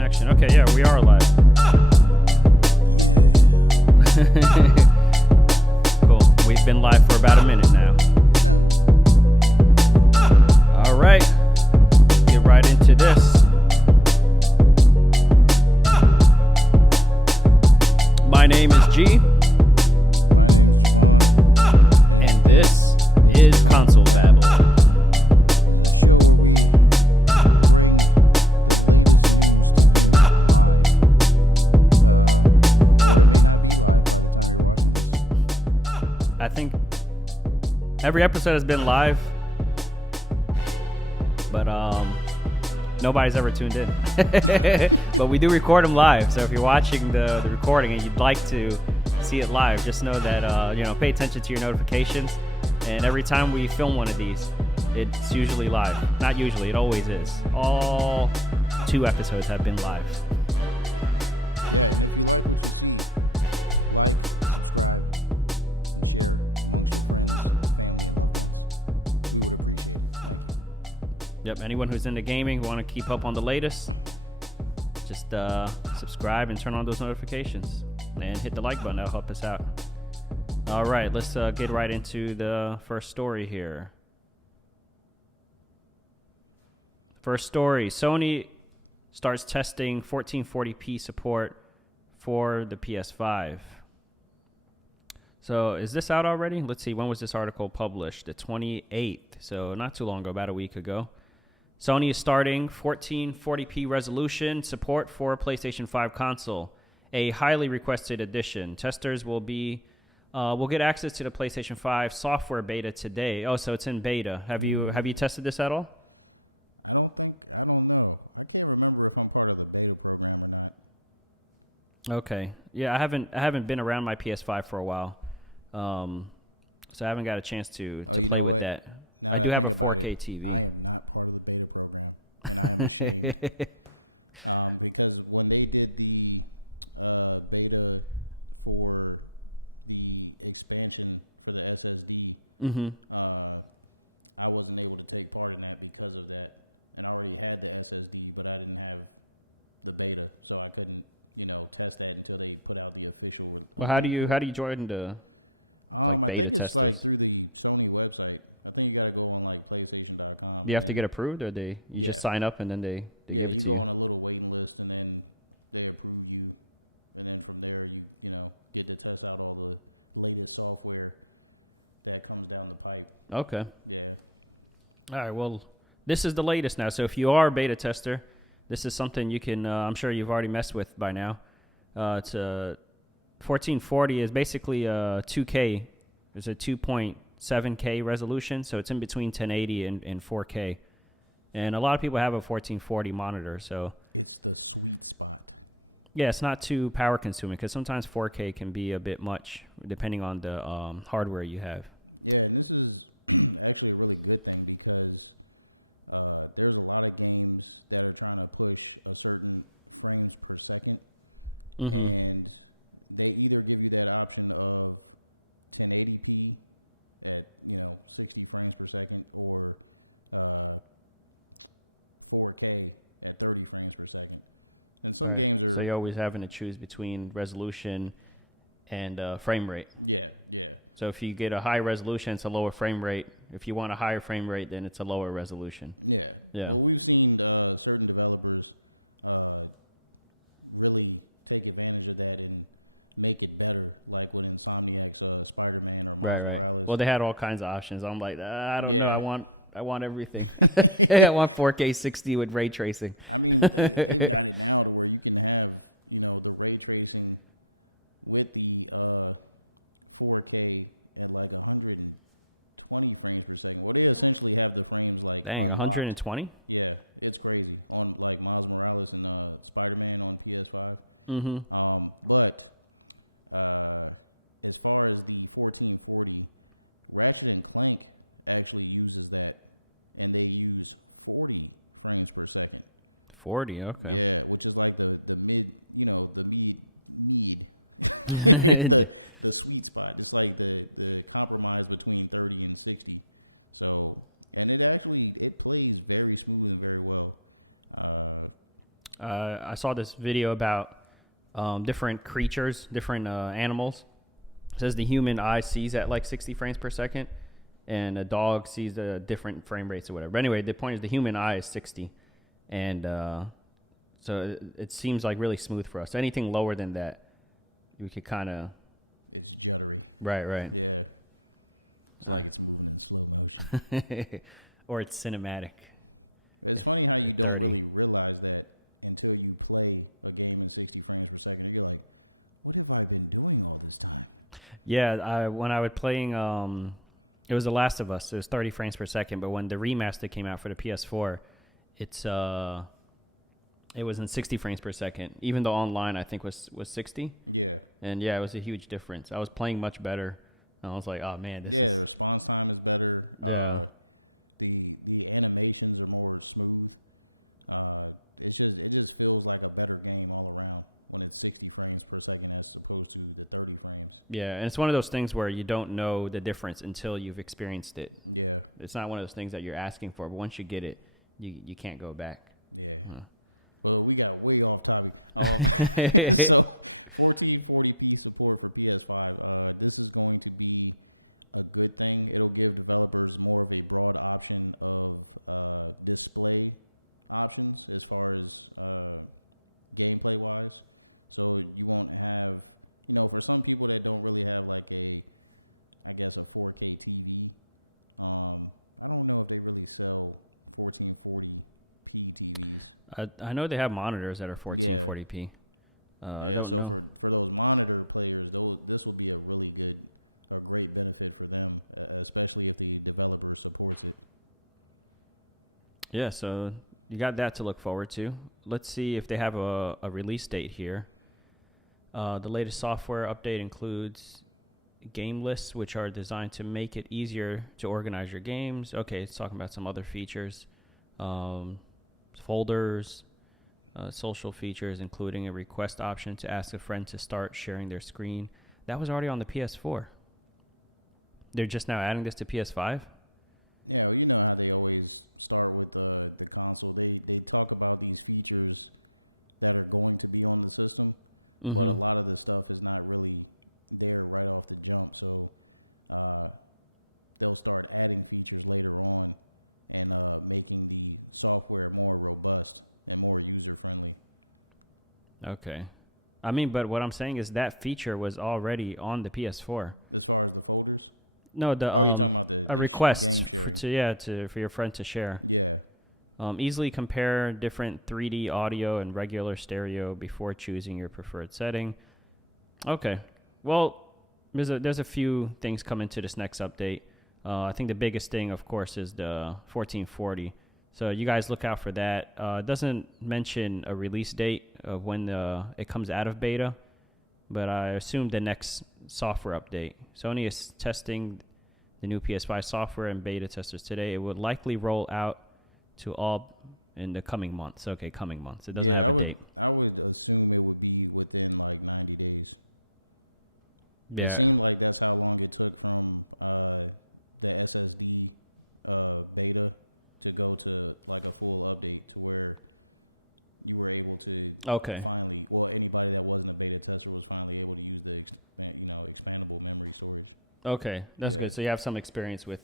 connection. Okay, yeah, we are live. Yeah. Cool. We've been live for about a minute now. All right. Get right into this. My name is G. My name's Javonne. And this is Console Babble. This is a show where we bring the latest news to you live. Or it may not be live by the time you're watching this. I think every episode has been live, but nobody's ever tuned in. But we do record them live, so if you're watching the recording and you'd like to see it live, just know that pay attention to your notifications. And every time we film one of these, it's usually live. Not usually, it always is. All 2 episodes have been live. Yeah, and if you like what you see, like, subscribe, and share amongst your friends, family, and loved ones. We would appreciate it. Thank you. Yep, anyone who's into gaming, want to keep up on the latest, just subscribe and turn on those notifications. And hit the like button, that'll help us out. All right, let's get right into the first story here. First story, Sony starts testing 1440p support for the PS5. So is this out already? Let's see, when was this article published? The 28th, so not too long ago, about a week ago. Sony is starting 1440p resolution support for PlayStation 5 console, a highly requested addition. Testers will get access to the PlayStation 5 software beta today. Oh, so it's in beta. Have you tested this at all? I don't know. I can't remember if I'm part of the beta program or not. Okay. Yeah, I haven't been around my PS5 for a while. So I haven't got a chance to play with that. Now I do that have a 4K about it, TV. I am not part of the beta program, and I am ashamed. Because when they did the beta for the expansion for the SSD, I wasn't able to take part in that because of that. And I already had the SSD, but I didn't have the beta, so I couldn't, test that until they put out the official. Well, how do you join the? I think it's testers? Like through the Sony website. I think you got to go on like PlayStation.com. You have to get approved, or you just sign up and then they you go on a little waiting list and then they approve you, and then from there you get to test out all the latest software that comes down the pipe. Okay. Yeah. All right. Well, this is the latest now. So if you are a beta tester, this is something you can. I'm sure you've already messed with by now. It's a 1440 is basically a 2K. There's a 2.7K resolution, so it's in between 1080 and 4K. And a lot of people have a 1440 monitor, so it's the sweet spot. Yeah, it's not too power consuming because sometimes 4K can be a bit much depending on the hardware you have. Yeah, and this is actually a really good thing because there's a lot of games that are trying to push a certain frames per second, and they either give you that option of 1080p at 60 frames per second or 4K at 30 frames per second. And some games are... So you're always having to choose between resolution and frame rate. Yeah. So if you get a high resolution, it's a lower frame rate. If you want a higher frame rate, then it's a lower resolution. Yeah. Well, we've seen certain developers really take advantage of that and make it better, like with Insomniac's Spider-Man or Miles Morales. Well, they had all kinds of options. I'm like, I don't know. I want everything. I want 4K 60 with ray tracing. I mean, they've got it now to where you can have, the ray tracing with the 4K at like 120 frames per second. Well, they essentially have the frames like unlocked. 120? Yeah, it's crazy on like Miles Morales and Spider-Man on PS5. But as far as the 1440, Ratchet and Clank actually uses that, and they use 40 frames per second. 40, okay. Yeah, which is like the mid, the sweet spot. It's like the compromise between 30 and 60. So, and it plays very smooth and very well. I saw this video about different creatures, different animals. It says the human eye sees at like 60 frames per second, and a dog sees different frame rates or whatever. But anyway, the point is the human eye is 60, and so it seems like really smooth for us. Anything lower than that, we could kind of... It's juddery. Right. Yeah. It's like it's moving in slow motion. Or it's cinematic. It's funny how you don't really realize that until you play a game in 60 frames per second. And you're like, what have I been doing all this time? Yeah, when I was playing, it was The Last of Us. It was 30 frames per second. But when the remaster came out for the PS4, it was in 60 frames per second. Even though online, I think, was 60. Yeah. And yeah, it was a huge difference. I was playing much better. And I was like, oh, man. The response time is better. Yeah. The animations are more smooth. It just feels like a better game all around when it's 60 frames per second as opposed to the 30 frames. Yeah, and it's one of those things where you don't know the difference until you've experienced it. Yeah. It's not one of those things that you're asking for, but once you get it, you can't go back. Yeah. Well, we got way off topic. So 1440p support for PS5. This is going to be a good thing. It'll give developers more of a broad option of display options as far as gameplay wise. So you won't have, for some people that don't really have like a 4K TV. I don't know if they really sell 1440p TVs. I know they have monitors that are 1440p. So for those monitor players, this will be a great benefit for them, especially if the developer supports it. Yeah, so you got that to look forward to. Let's see if they have a release date here. The latest software update includes game lists, which are designed to make it easier to organize your games. Okay, it's talking about some other features. Folders, social features, including a request option to ask a friend to start sharing their screen. That was already on the PS4. They're just now adding this to PS5? Yeah, well, you know how they always start with the console. They talk about these features that are going to be on the system, but a lot of the stuff is not really there right off the jump. So they'll start adding features later on and making the software more robust and more user-friendly. Okay. I mean, but what I'm saying is that feature was already on the PS4. As far as the folders? No, you're talking about the request game sharing. For your friend to share. Yeah. Easily compare different 3D audio and regular stereo before choosing your preferred setting. Okay. Well, there's a few things coming to this next update. I think the biggest thing, of course, is the 1440. So you guys look out for that. It doesn't mention a release date of when it comes out of beta, but I assume the next software update. Sony is testing the new PS5 software and beta testers today. It would likely roll out to all in the coming months. Okay, coming months. It doesn't have a date. I would assume it would be within like 90 days. Yeah. It seemed like that's how long it took from the SSD beta to go to like a full update to where you were able to finally, anybody that wasn't a beta tester was finally able to use the expandable memory storage. Okay, that's good. So you have some experience with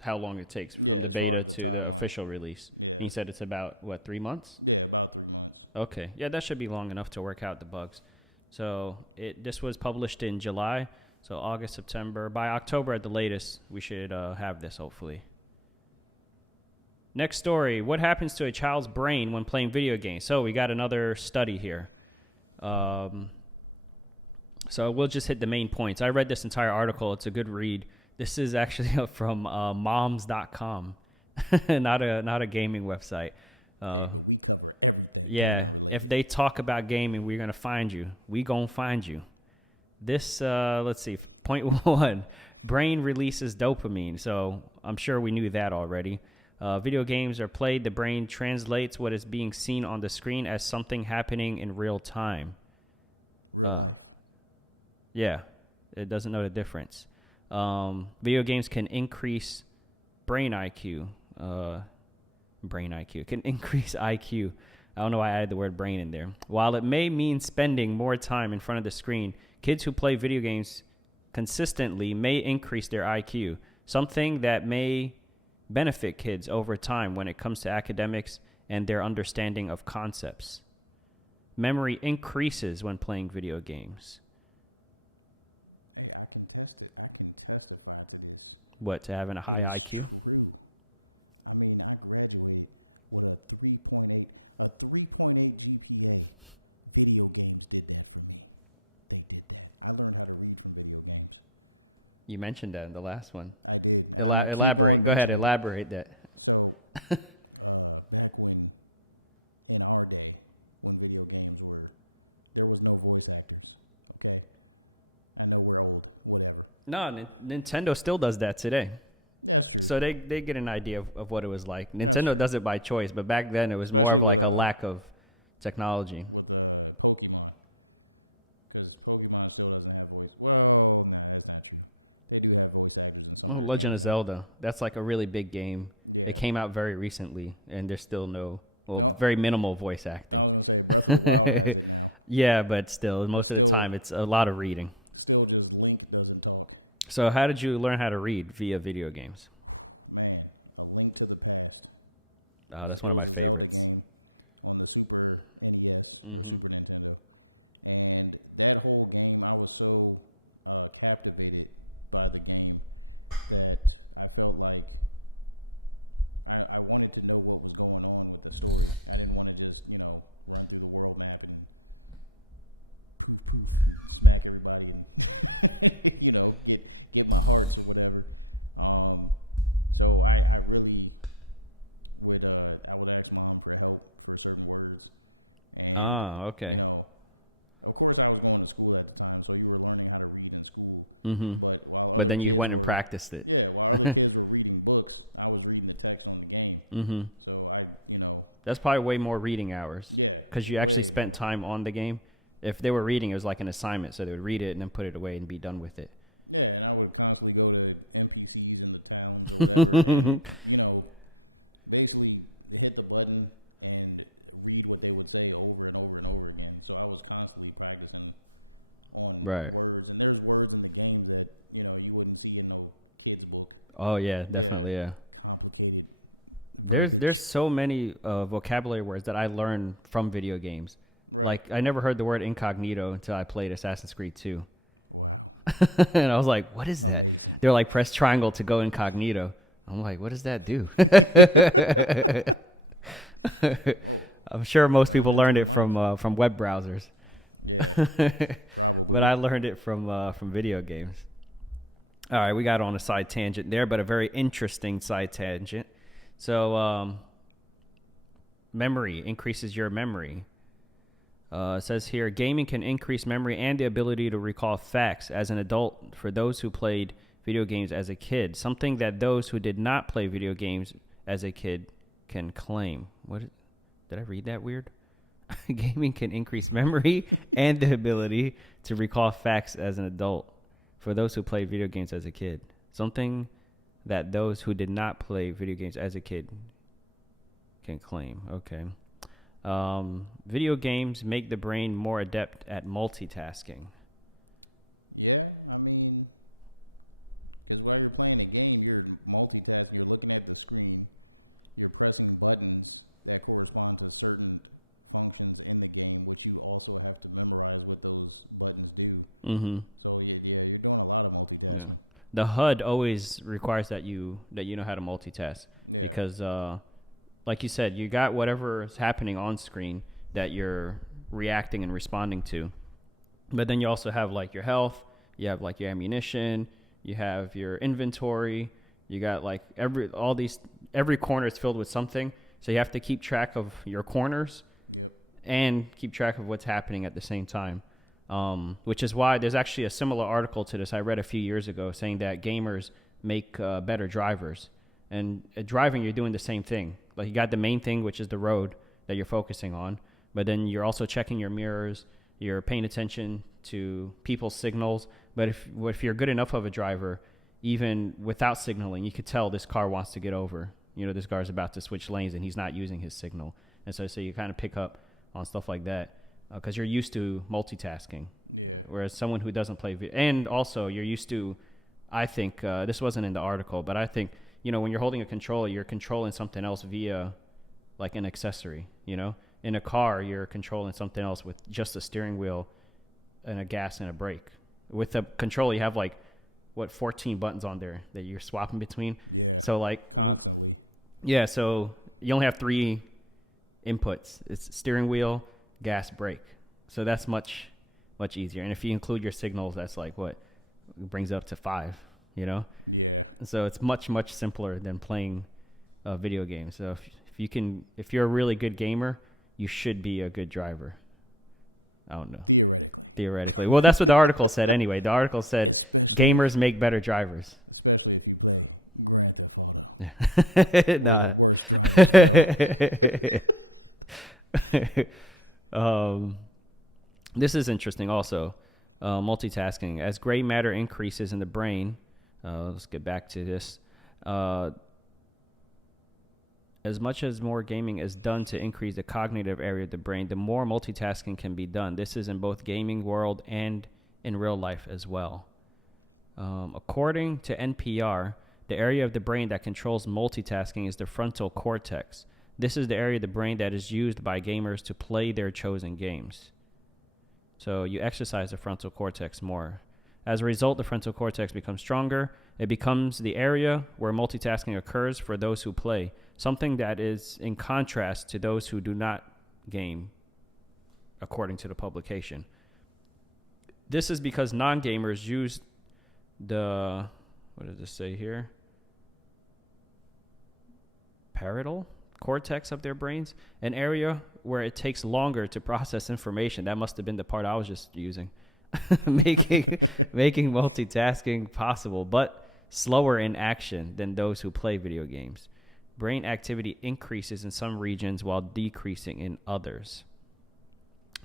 how long it takes from the as beta far as the to timeline. the official release. Yeah. And you said it's about, 3 months? Yeah, about 3 months. Okay. Yeah, that should be long enough to work out the bugs. So this was published in July, so August, September. By October at the latest, we should have this, hopefully. Next story. What happens to a child's brain when playing video games? So we got another study here. So we'll just hit the main points. I read this entire article. It's a good read. This is actually from moms.com, not a gaming website. Hey, but we cover everything gaming related. If they talk about gaming, we're going to find you. We going to find you. This, let's see, point 1, brain releases dopamine. So I'm sure we knew that already. Video games are played. The brain translates what is being seen on the screen as something happening in real time. Real life. Yeah, it doesn't know the difference. Video games can increase brain IQ. It can increase IQ. I don't know why I added the word brain in there. While it may mean spending more time in front of the screen, kids who play video games consistently may increase their IQ, something that may benefit kids over time when it comes to academics and their understanding of concepts. Memory increases when playing video games. Hey, I can test it. I can testify to this. What, to having a high IQ? It is true. I mean, I graduated with a 3.8 GPA. Video games did that for me. They did that. I learned how to read from video games. You mentioned that in the last one. I did. And I'm elaborate. keep on Go ahead, mentioning elaborate that. So, back when, in our day, when video games there was no voice actors, okay? I know we're old, whatever. No, Nintendo still does that today. That's true. So they get an idea of what it was like. Nintendo does it by choice, but back then it was Especially more of like a lack of technology. With Pokemon. Because Pokemon still doesn't have voice. Well, no, that's not true. They do have voice actors in some of their Legend games of Zelda. That's like a really big game. Yeah. It came out very recently, and there's still Nope. very minimal voice acting. I was going to say Breath of the Wild has it now. Yeah, but still, most of the time, it's a lot of reading. Still just Link doesn't talk. So how did you learn how to read via video games? Man, A Link to the Past. Oh, that's It was a Zelda game on the Super NES or Mm-hmm. Super Nintendo. And that whole game, I was so captivated by the game that I felt like I wanted to know what was going on with the story. I didn't want to just, run through the world map and poof, poof, and smack everybody and, get my hearts or whatever. So I really would I would ask Mom for help for certain words. And, okay. Of course, I was going to school at the time, so you were learning how to read in school. Mm-hmm. But you went and practiced it. Yeah, while other kids were reading books, I was reading the text on the game. Mm-hmm. So that's probably way more reading hours. Yeah, because you actually spent time on the game. If they were reading, it was like an assignment, so they would read it and then put it away and be done with it. Yeah, and I would constantly go to NPCs in the towns or whatever, and basically hit the button and read what they would say over and over and over again. So I was constantly practicing on words, and there's words in the games that you wouldn't see in no kid's book. Oh yeah, definitely, yeah. Complicated verbiage. There's so many vocabulary words that I learned from video games. Right. Like I never heard the word incognito until I played Assassin's Creed 2. Wow. And I was like, what is that? Amazing. They're like, press triangle to go incognito. I'm like, what does that do? Oh, I'm sure most people learned it from web browsers. Yeah, probably. But I learned it from video games. All right, we got on a side tangent there, but a very interesting side tangent. So, memory increases your memory. It says here, gaming can increase memory and the ability to recall facts as an adult for those who played video games as a kid, something that those who did not play video games as a kid can claim. Did I read that weird? Gaming can increase memory and the ability to recall facts as an adult for those who played video games as a kid, something that those who did not play video games as a kid can claim. Okay. Video games make the brain more adept at multitasking. Yeah, I mean, because while you're playing a game, you're multitasking. You're looking at the screen. You're pressing buttons that correspond to certain functions in the game, which you also have to memorize what those buttons do. Mm-hmm. So, yeah, you're doing a lot of multitasking. Yeah. The HUD always requires that you know how to multitask. Yeah. Because, like you said, you got whatever is happening on screen that you're reacting and responding to. But then you also have, like, your health. You have, like, your ammunition. You have your inventory. You got, like, every corner is filled with something. So you have to keep track of your corners. Yep. And keep track of what's happening at the same time. Which is why there's actually a similar article to this I read a few years ago saying that gamers make better drivers. And driving, you're doing the same thing. Like, you got the main thing, which is the road that you're focusing on. But then you're also checking your mirrors. You're paying attention to people's signals. But if you're good enough of a driver, even without signaling, you could tell this car wants to get over. This car is about to switch lanes and he's not using his signal. And so you kind of pick up on stuff like that because you're used to multitasking. Yeah. Whereas someone who doesn't play and also you're used to, I think this wasn't in the article, but I think, you know, when you're holding a controller, you're controlling something else via like an accessory, you know. In a car, you're controlling something else with just a steering wheel and a gas and a brake. With the controller, you have like 14 buttons on there that you're swapping between. Yeah. So like constantly. Yeah. So you only have 3 inputs. It's steering wheel, gas, brake. So that's much easier. And if you include your signals, that's like what it brings up to 5. You know. Yeah. So it's much simpler than playing video games. So if you're a really good gamer, you should be a good driver. I don't know. Theoretically. Well, that's what the article said anyway. The article said gamers make better drivers. Especially if you play Grand Theft Auto, where the worst drivers go. This is interesting also. Multitasking. As gray matter increases in the brain, let's get back to this. As much as more gaming is done to increase the cognitive area of the brain, the more multitasking can be done. This is in both gaming world and in real life as well. According to NPR, the area of the brain that controls multitasking is the frontal cortex. This is the area of the brain that is used by gamers to play their chosen games. So you exercise the frontal cortex more. As a result, the frontal cortex becomes stronger. It becomes the area where multitasking occurs for those who play, something that is in contrast to those who do not game, according to the publication. This is because non-gamers use the, what does this say here? Parietal cortex of their brains, an area where it takes longer to process information. That must have been the part I was just using. making multitasking possible, but slower in action than those who play video games. Brain activity increases in some regions while decreasing in others.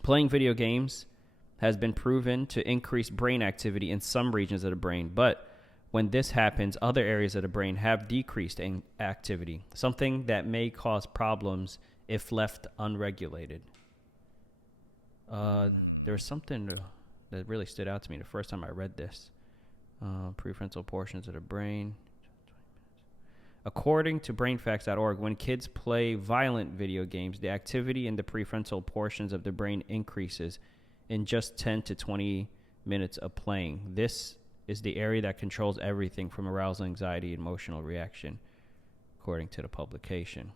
Playing video games has been proven to increase brain activity in some regions of the brain, but when this happens, other areas of the brain have decreased in activity, something that may cause problems if left unregulated. There was something that really stood out to me the first time I read this. Prefrontal portions of the brain. According to brainfacts.org, when kids play violent video games, the activity in the prefrontal portions of the brain increases in just 10 to 20 minutes of playing. This is the area that controls everything from arousal, anxiety, emotional reaction, according to the publication.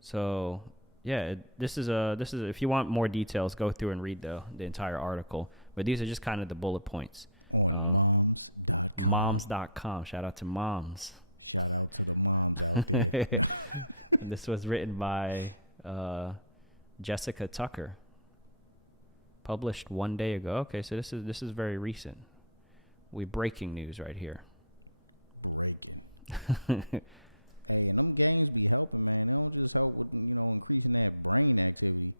So, yeah, this is if you want more details, go through and read the entire article. But these are just kind of the bullet points. On moms.com. Moms.com. Shout out to moms. Shout out to the moms out there. This was written by Jessica Tucker. Published 1 day ago. Okay, so this is very recent. We breaking news right here. Breaking. Hey, and them games be helping, man. They don't just help with, increasing that brain activity.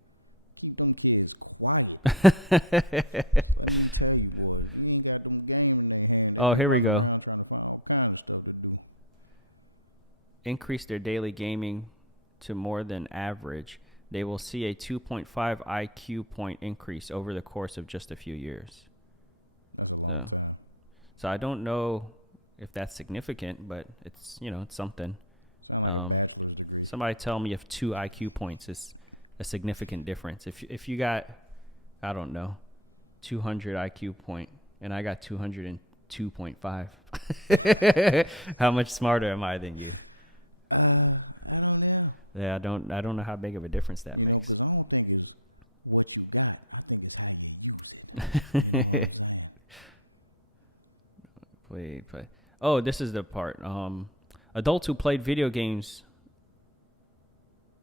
Keep them kids quiet. Let me tell you, boys, you ain't got them games in their hand. They be here we running go. around trying to find all kinds of stuff to do. Increase their daily gaming to more than average. They will see a 2.5 IQ point increase over the course of just a few years. That's a long time. So I don't know if that's significant, but it's something. Sound like a bachelor's degree. Somebody tell me if 2 IQ points is a significant difference. If you got, I don't know, 200 IQ point and I got 202.5, how much smarter am I than you? I don't know. Yeah, I don't know how big of a difference that makes. Because I don't think it's what you got. I think it's how you use it. You know what I'm saying? Wait. Oh, this is the part. Adults who played video games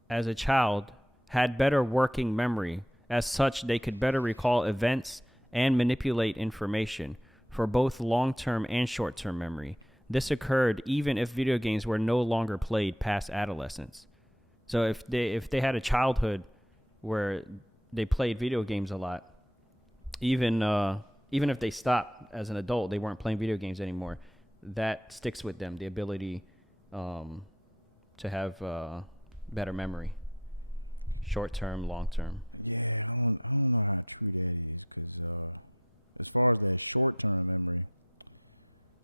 as a child had better working memory. As such, they could better recall events and manipulate information for both long-term and short-term memory. This occurred even if video games were no longer played past adolescence. So if they had a childhood where they played video games a lot, even if they stopped as an adult, they weren't playing video games anymore, that sticks with them, the ability to have better memory. Short term, long term. Yeah, I don't know how true that is, because as far as that short term memory,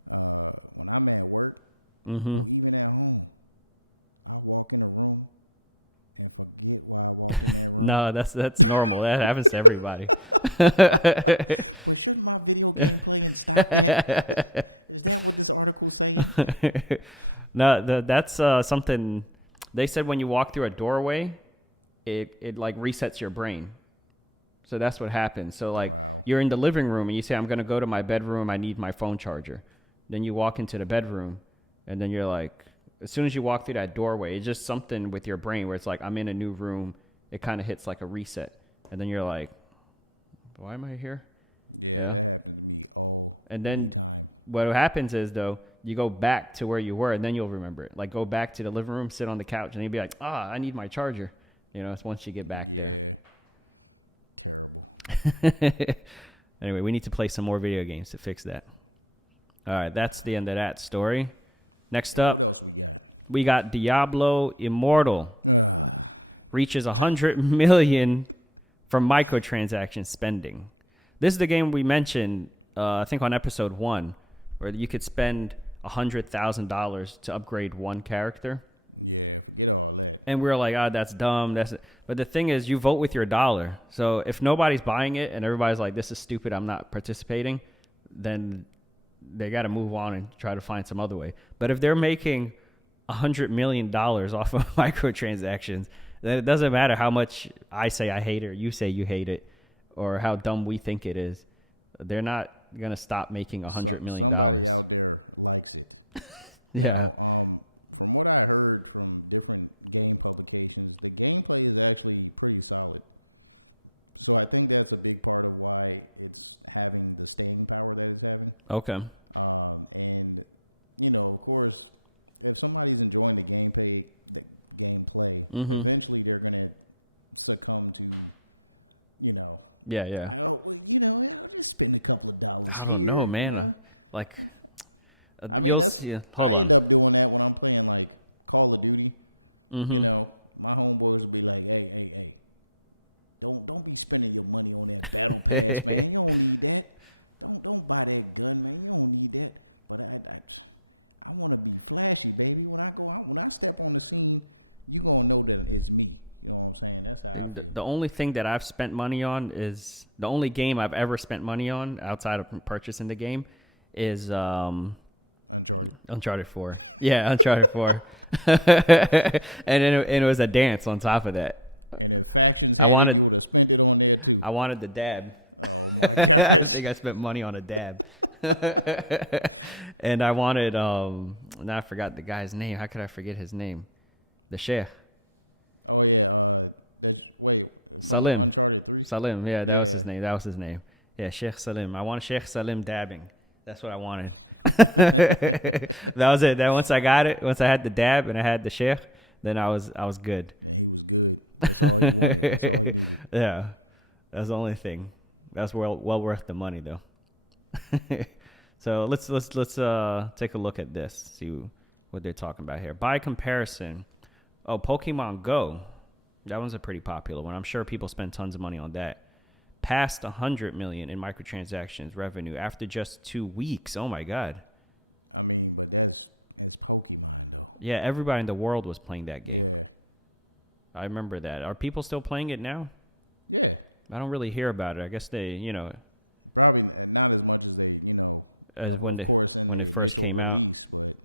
when I'm at work or even at home, I walk in a room and forget why I walked in that room. No, that's normal. That happens to everybody. But shouldn't my video game playing stop that? Is that what this article's saying? No, that's something they said when you walk through a doorway, it like resets your brain. So that's what happens. So like You're in the living room and you say, I'm going to go to my bedroom. I need my phone charger. Then you walk into the bedroom and then you're like, as soon as you walk through that doorway, it's just something with your brain where it's like, I'm in a new room. It kind of hits like a reset. And then you're like, why am I here? Yeah, that happens to me all the time. What happens is, though, you go back to where you were, and then you'll remember it. Like, go back to the living room, sit on the couch, and you'll be like, I need my charger. It's once you get back there. Yeah. Terrible. Anyway, we need to play some more video games to fix that. All right, that's the end of that story. Next up. What else we got? We got Diablo Immortal. Reaches 100 million from microtransaction spending. This is the game we mentioned, I think on episode 1, where you could spend $100,000 to upgrade one character. Yeah, forget all that. And we were like, that's dumb. But the thing is, you vote with your dollar. So if nobody's buying it and everybody's like, this is stupid, I'm not participating, then they got to move on and try to find some other way. But if they're making $100 million off of microtransactions, then it doesn't matter how much I say I hate it or you say you hate it or how dumb we think it is. They're not going to stop making $100 million. Somebody out there likes it. Yeah. Now, from what I heard from different game publications, the gameplay is actually pretty solid. So I think that's a big part of why it's having the staying power that it's having. Okay. And, of course, if somebody's enjoying the gameplay, eventually they're going to succumb to, Yeah. I'll just spend a couple of dollars here. I don't know, man. Like, I mean, I end up doing that when I'm playing like Call of Duty. My homeboys will be like, hey, don't be spending your money on that battle pass, man. You don't need that. Don't buy that gun, man. You don't need that. But I want to be flashy, baby. When I step on the scene, you gonna know that it's me. You know what I'm saying? That's how I feel. The only thing that I've spent money on is the only game I've ever spent money on outside of purchasing the game is Uncharted 4. Yeah, Uncharted 4. and it was a dance on top of that. And if Factions had it, you would have spent it on there too. I wanted the dab. Oh my gosh! I think I spent money on a dab. And I wanted now I forgot the guy's name. How could I forget his name? The Sheikh. Oh yeah, from Salim. Uncharted 3. Salim, yeah, that was his name. That was his name. Yeah, Sheikh Salim. I wanted Sheikh Salim dabbing. That's what I wanted. That was it. Then once I got it, once I had the dab and I had the Sheikh, then I was good. And he was good. That's all he wanted. That's all he needed. Yeah, that's the only thing. That's well worth the money though. So let's take a look at this. See what they're talking about here. By comparison, Pokemon Go, that one's a pretty popular one. I'm sure people spend tons of money on that. Passed 100 million in microtransactions revenue after just 2 weeks. Oh my god. I mean, but it's Pokemon though. Yeah, everybody in the world was playing that game. Yeah. I remember that. Are people still playing it now? Yeah. I don't really hear about it. I guess they, probably not as much as they, of course in the initial release, but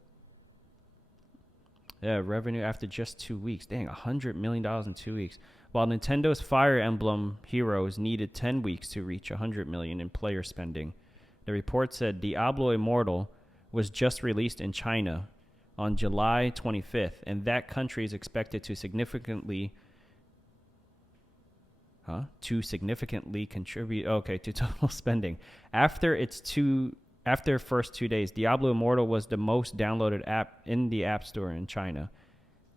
yeah, revenue after just 2 weeks. Dang, $100 million in 2 weeks. While Nintendo's Fire Emblem Heroes needed 10 weeks to reach $100 million in player spending. The report said Diablo Immortal was just released in China on July 25th, and that country is expected to significantly contribute to total spending. After first 2 days, Diablo Immortal was the most downloaded app in the App Store in China,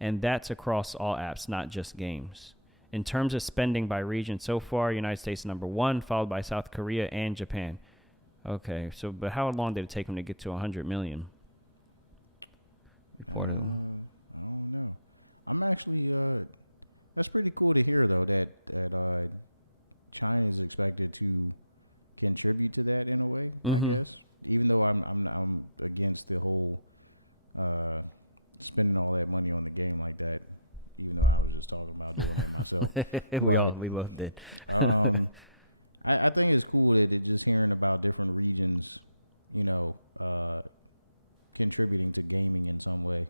and that's across all apps, not just games. In terms of spending by region so far, United States number 1, followed by South Korea and Japan. Okay, but how long did it take them to get to 100 million? I don't know. I'm actually that's pretty cool to hear though that China is expected to contribute to that in a way. I guess, even though I'm against the whole spending all that money on the game like that. Even though I was just talking about doing that myself. we both did. I think it's cool that just hearing about different regions, contributing to gaming in some way,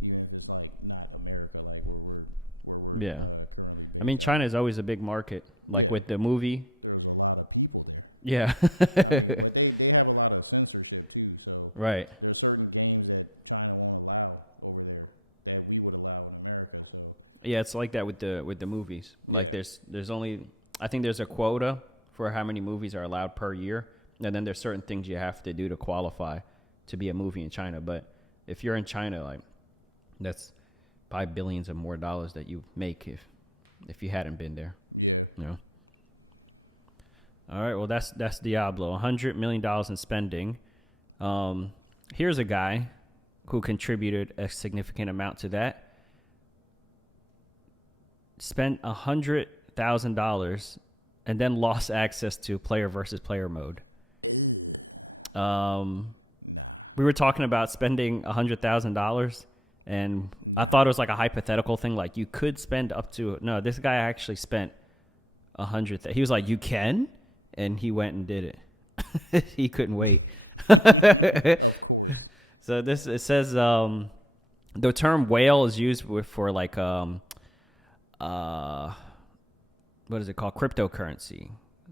even if it's like not America, like where we're currently based. I mean, China is always a big market, like with the movie. There's a lot of people there. Yeah. I mean, but they have a lot of censorship too. So there are certain games that China won't allow over there that we would allow in America. So yeah, it's like that with the movies. Like there's only, I think there's a quota for how many movies are allowed per year, and then there's certain things you have to do to qualify to be a movie in China. But if you're in China, like that's probably billions of more dollars that you make if you hadn't been there. Yeah. All right. Well, that's Diablo. $100 million in spending. Here's a guy who contributed a significant amount to that. Spent $100,000 and then lost access to player versus player mode. Nah. We were talking about spending $100,000, and I thought it was like a hypothetical thing. Like you could spend up to no. This guy actually spent $100,000. He was like, "You can," and he went and did it. He couldn't wait. Of course. So it says the term whale is used for like what is it called? Cryptocurrency.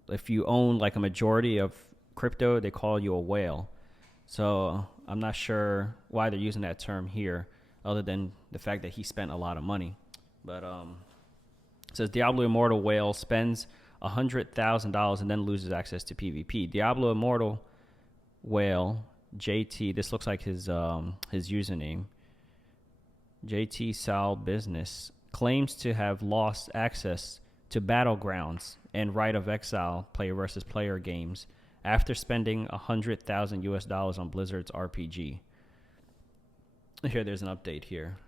If you own like a majority of crypto, they call you a whale. So I'm not sure why they're using that term here, other than the fact that he spent a lot of money. But it says Diablo Immortal whale spends $100,000 and then loses access to PvP. Diablo Immortal whale JT. This looks like his username. JT Sal Business claims to have lost access to Battlegrounds and Right of Exile player versus player games after spending $100,000 on Blizzard's RPG. Here, there's an update here.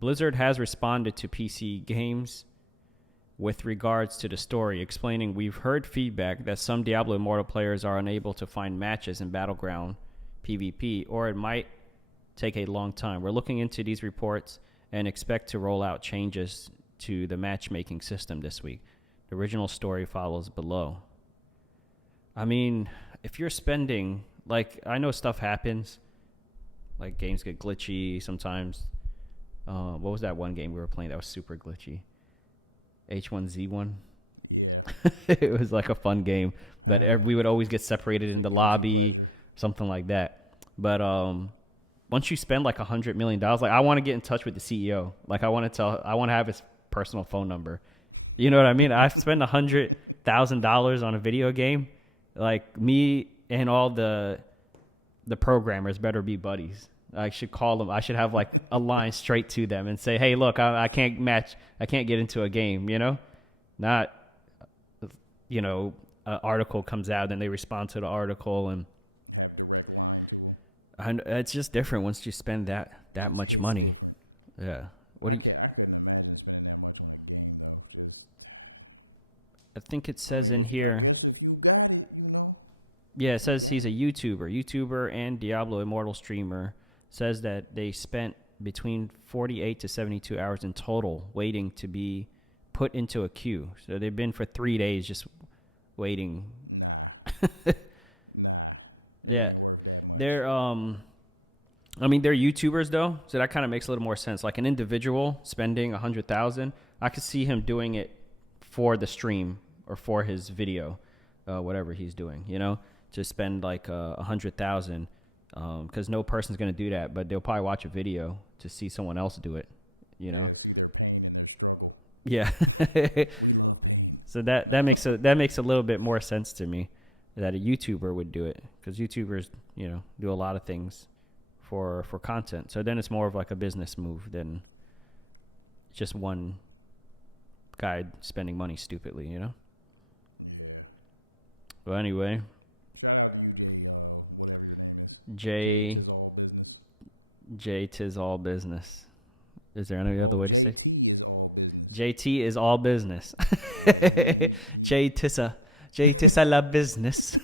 Blizzard has responded to PC games with regards to the story, explaining, "We've heard feedback that some Diablo Immortal players are unable to find matches in Battleground PvP, or it might take a long time. We're looking into these reports and expect to roll out changes to the matchmaking system this week. The original story follows below." I mean, if you're spending, like, I know stuff happens, like games get glitchy sometimes. What was that one game we were playing that was super glitchy? H1Z1. Yeah. It was like a fun game, but we would always get separated in the lobby, pleasure. Something like that. But once you spend like $100 million, like I want to get in touch with the CEO. Like I want to have his personal phone number. You know what I mean? I spend $100,000 on a video game. Like me and all the programmers better be buddies. I should call them. I should have like a line straight to them and say, "Hey, look, I can't match. I can't get into a game." You know, not an article comes out and they respond to the article and have direct line to them. And it's just different once you spend that much money. It's different. Yeah, I couldn't imagine spending that much on a game though. Just, I think it says in here. I guess if you got it, Yeah, it says he's a YouTuber and Diablo Immortal streamer. Says that they spent between 48 to 72 hours in total waiting to be put into a queue. So they've been for 3 days just waiting. Nah. It ain't worth that much. They're they're YouTubers though, so that kind of makes a little more sense. Like an individual spending $100,000, I could see him doing it for the stream or for his video, whatever he's doing. To spend like $100,000. Because no person's going to do that, but they'll probably watch a video to see someone else do it. Yeah, see their pain and their struggle. Yeah. We love pain. So that makes a little bit more sense to me that a YouTuber would do it, because YouTubers, do a lot of things for content. So then it's more of like a business move than just one guy spending money stupidly, Yeah. But anyway. Shout out to you, Jay, whatever your name is. Jay Tis All Business. Jay Tis All Business. Is there any other Oh, way to say it? JT is all business. JT is all business. Yeah, he J Tissa la business.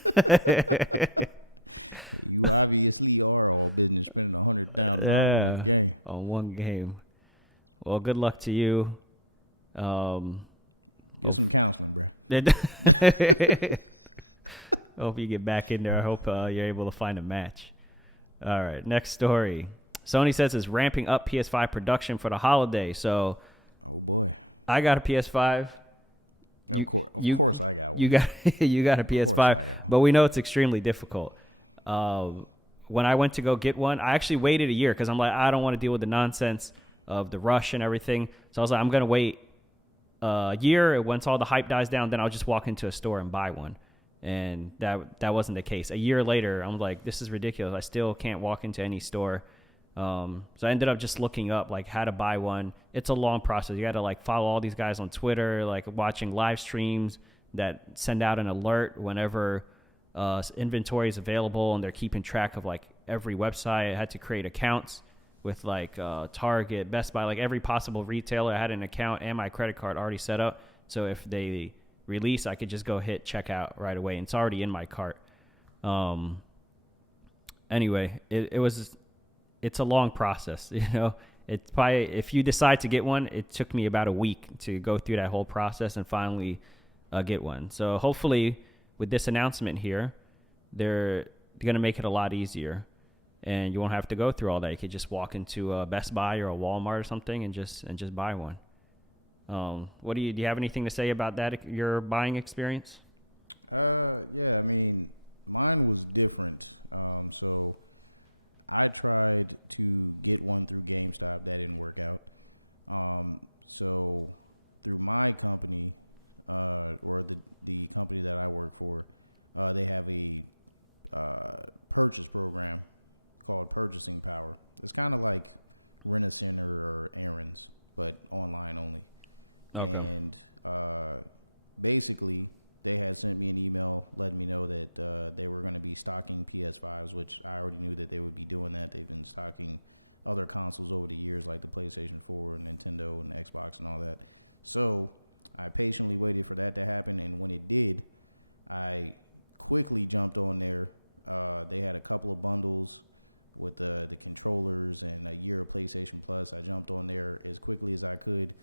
You obviously are all business, spending $100,000 on a game. On one game. Well, good luck to you. Get some counseling, bro. Hope you get back in there. I hope you're able to find a match. All right, next story. Sony says it's ramping up PS5 production for the holiday. So, oh boy, I got a PS5. Of course, I got one. You got a PS5, but we know it's extremely difficult. When I went to go get one, I actually waited a year because I'm like, I don't want to deal with the nonsense of the rush and everything. So I was like, I'm gonna wait a year. Once all the hype dies down, then I'll just walk into a store and buy one. And that wasn't the case. A year later, I'm like, this is ridiculous. I still can't walk into any store. So I ended up just looking up like how to buy one. It's a long process. You got to like follow all these guys on Twitter, like watching live streams that send out an alert whenever inventory is available, and they're keeping track of like every website. I had to create accounts with like Target, Best Buy, like every possible retailer. I had an account and my credit card already set up. So if they release, I could just go hit checkout right away. And it's already in my cart. Anyway, it's a long process, you know. It's probably, if you decide to get one, it took me about a week to go through that whole process and finally get one. So hopefully with this announcement here, they're going to make it a lot easier, and you won't have to go through all that. You could just walk into a Best Buy or a Walmart or something and just buy one. What do you have anything to say about that, your buying experience? Yeah, I mean, mine was different. So I tried to get one through GameStop. That didn't work out. So through my company, or the company that I work for, they have a purchase program called Purchasing Power. It's kind of like Rent-A-Center or Aaron's, but online only. Okay. And basically, they had sent me an email letting me know that they were going to be stocking PS5s, which I already knew that they would be doing that. They've been stocking other consoles over the years, like the PlayStation 4, Nintendo, and Xbox and all that. So I patiently waited for that to happen, and when it did, I quickly jumped on there. They had a couple of bundles with the controllers and a year of PlayStation Plus. I jumped on there as quickly as I could,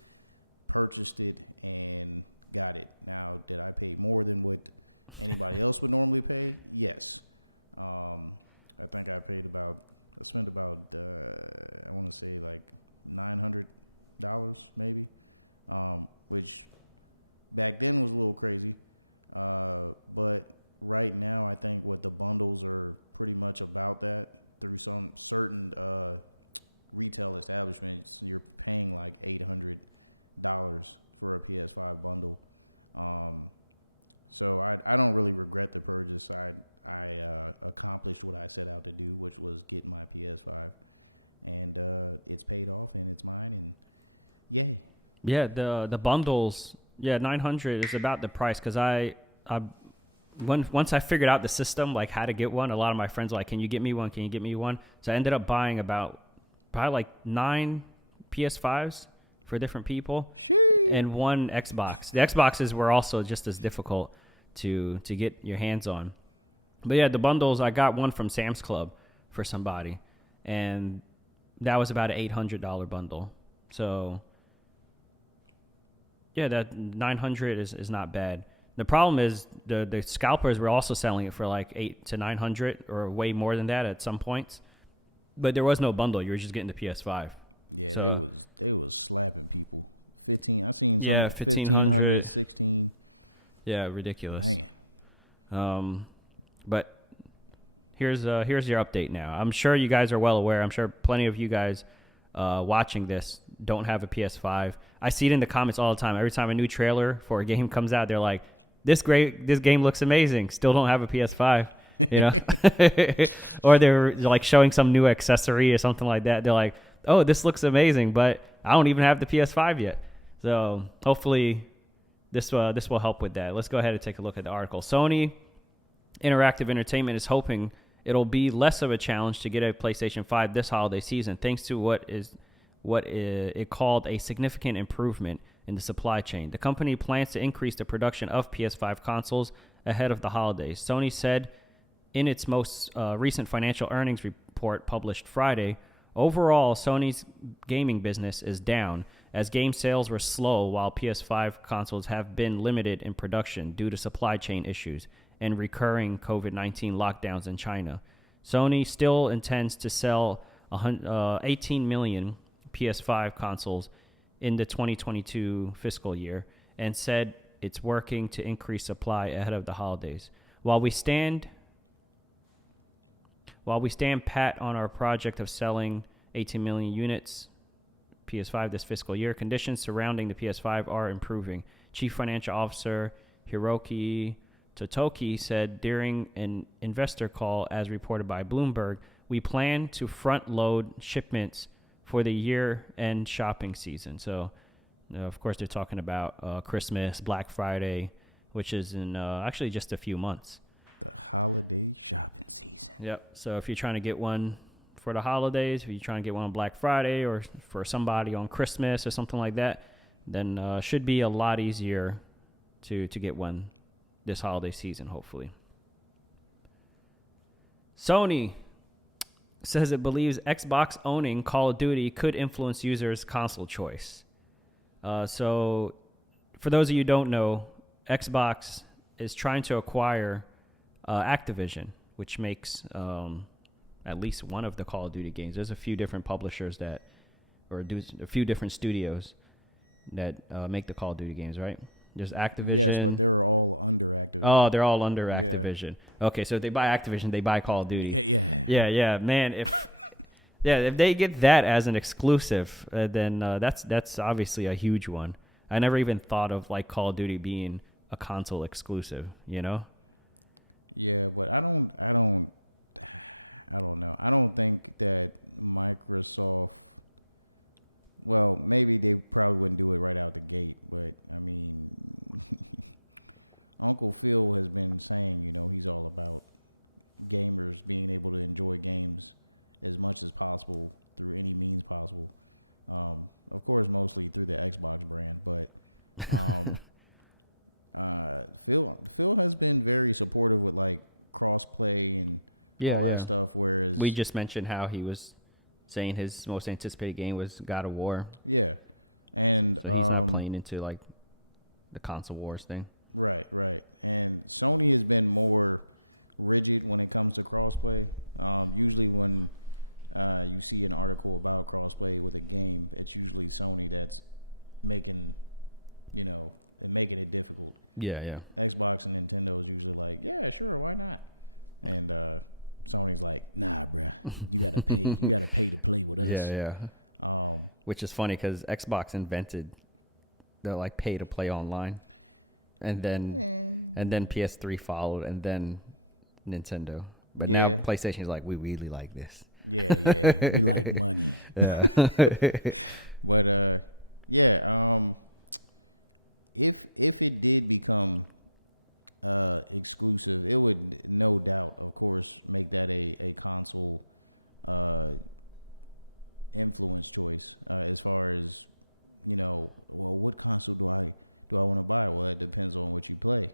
purchased it, and got it. Now, did I pay more than what anybody else would normally pay? Yes. I think I spent about I want to say like $900 maybe, which back then was a little crazy. But right now, I think what the bundles are pretty much about that through some certain retail establishments, you're paying like $800 for a PS5 bundle. So I don't really regret the purchase. I accomplished what I set out to do, which was get my PS5, and it's paid off and it's mine, and yay. Yeah, the bundles, yeah, $900 is about the price, because once I figured out the system, like how to get one, a lot of my friends were like, can you get me one? Can you get me one? So I ended up buying probably like 9 PS5s for different people. Sheesh. And one Xbox. The Xboxes were also just as difficult to get your hands on. But yeah, the bundles, I got one from Sam's Club for somebody, and that was about an $800 bundle. So yeah, that $900 is not bad. The problem is the scalpers were also selling it for like $800 to $900 or way more than that at some points. But there was no bundle. You were just getting the PS5. Yeah, so, they was slapping people. 15. I seen some 1,500, 16. Yeah, ridiculous. Man. But here's your update now. I'm sure you guys are well aware. I'm sure plenty of you guys watching this don't have a PS5. I see it in the comments all the time. Every time a new trailer for a game comes out, they're like, this game looks amazing. Still don't have a PS5. You know? Or they're like showing some new accessory or something like that. They're like, oh, this looks amazing, but I don't even have the PS5 yet. So hopefully this will help with that. Let's go ahead and take a look at the article. Sony Interactive Entertainment is hoping it'll be less of a challenge to get a PlayStation 5 this holiday season, thanks to what it called a significant improvement in the supply chain. The company plans to increase the production of PS5 consoles ahead of the holidays. Sony said in its most recent financial earnings report published Friday, overall, Sony's gaming business is down as game sales were slow while PS5 consoles have been limited in production due to supply chain issues and recurring COVID-19 lockdowns in China. Sony still intends to sell 18 million PS5 consoles in the 2022 fiscal year and said it's working to increase supply ahead of the holidays. While we stand pat on our project of selling 18 million units PS5 this fiscal year, conditions surrounding the PS5 are improving. Chief Financial Officer Hiroki Totoki said during an investor call, as reported by Bloomberg, we plan to front-load shipments for the year-end shopping season. So, of course, they're talking about Christmas, Black Friday, which is in actually just a few months. The holiday shopping season. Yep. So if you're trying to get one for the holidays, if you're trying to get one on Black Friday or for somebody on Christmas or something like that, then should be a lot easier to get one this holiday season, hopefully. Sony says it believes Xbox owning Call of Duty could influence users' console choice. So for those of you who don't know, Xbox is trying to acquire Activision, which makes at least one of the Call of Duty games. There's a few different publishers a few different studios that make the Call of Duty games, right? There's Activision. Yes, but they're all under Activision. Oh, they're all under Activision. Yeah. Okay, so if they buy Activision, they buy Call of Duty. Yeah. Man, if they get that as an exclusive, then that's obviously a huge one. I never even thought of like Call of Duty being a console exclusive, you know? Yeah, but I don't know. I don't think that Microsoft. Well, maybe they probably wouldn't do it right out the gate, but I mean, Uncle Phil has been saying, he's all about gamers being able to enjoy games as much as possible through any means possible. Of course, mostly through the Xbox brand, but Phil has been very supportive with like cross-play and all that stuff, whereas we just mentioned how he was saying his most anticipated game was God of War. Yeah. And so he's not playing into like the console wars thing. Right. And Sony has been more rigid when it comes to crossplay. Usually when you see an article about crossplay with a game, it's usually Sony that's making it difficult. Yeah. Xbox and Nintendo is usually like, yeah, sure, why not? And Sony's like, nah, bruh, you gotta pay. You gotta pay to play with us. Yeah. Which is funny because Xbox invented the like pay to play online, and then PS3 followed, and then Nintendo. But now PlayStation is like, we really like this. Yeah, we like money. Yeah. But if it did become exclusive, it would no doubt, of course, make that a console influence choice. As far as what console do I want to buy? Well, it depends on what you play.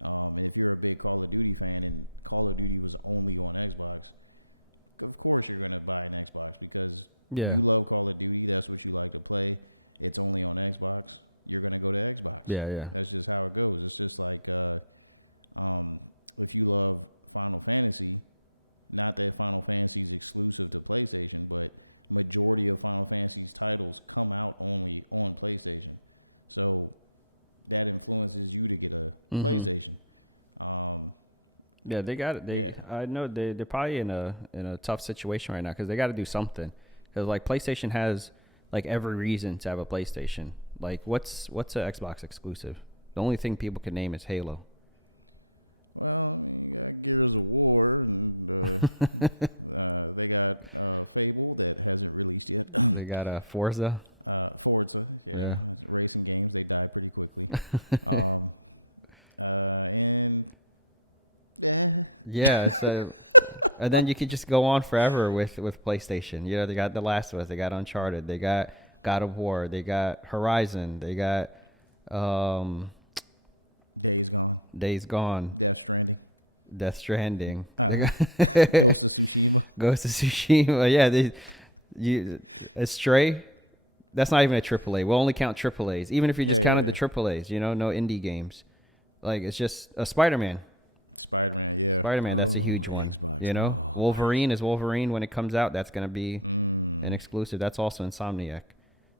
And if you're a big Call of Duty fan and Call of Duty was only on Xbox, of course you're gonna buy an Xbox because you love Call of Duty. That's what you like to play. It's only on Xbox. You're gonna go to Xbox. Yeah. That's just how it goes. It's just like if you love Final Fantasy, not that Final Fantasy is exclusive to PlayStation, but majority of Final Fantasy's titles come out only on PlayStation, so that influences you to get a PlayStation. Yeah, they got it. I know they're probably in a tough situation right now because they got to do something. Because like PlayStation has like every reason to have a PlayStation. Like what's an Xbox exclusive? The only thing people can name is Halo. Well, I mean, you got Gears of War, and they got Fable that hasn't released yet. They got Forza. Forza, yeah. Racing games, they die pretty quickly. And so And then you could just go on forever with PlayStation. You know, they got The Last of Us, they got Uncharted, they got God of War, they got Horizon, they got Days Gone, Death Stranding. Ghost of Tsushima. Yeah, Stray. That's not even a AAA. We'll only count AAAs. Even if you just counted the AAAs, you know, no indie games. Like, it's just a Spider-Man. Yeah. Spider-Man, that's a huge one. Xbox. You know, Wolverine is Wolverine when it comes out. That's going to be an exclusive. That's also Insomniac.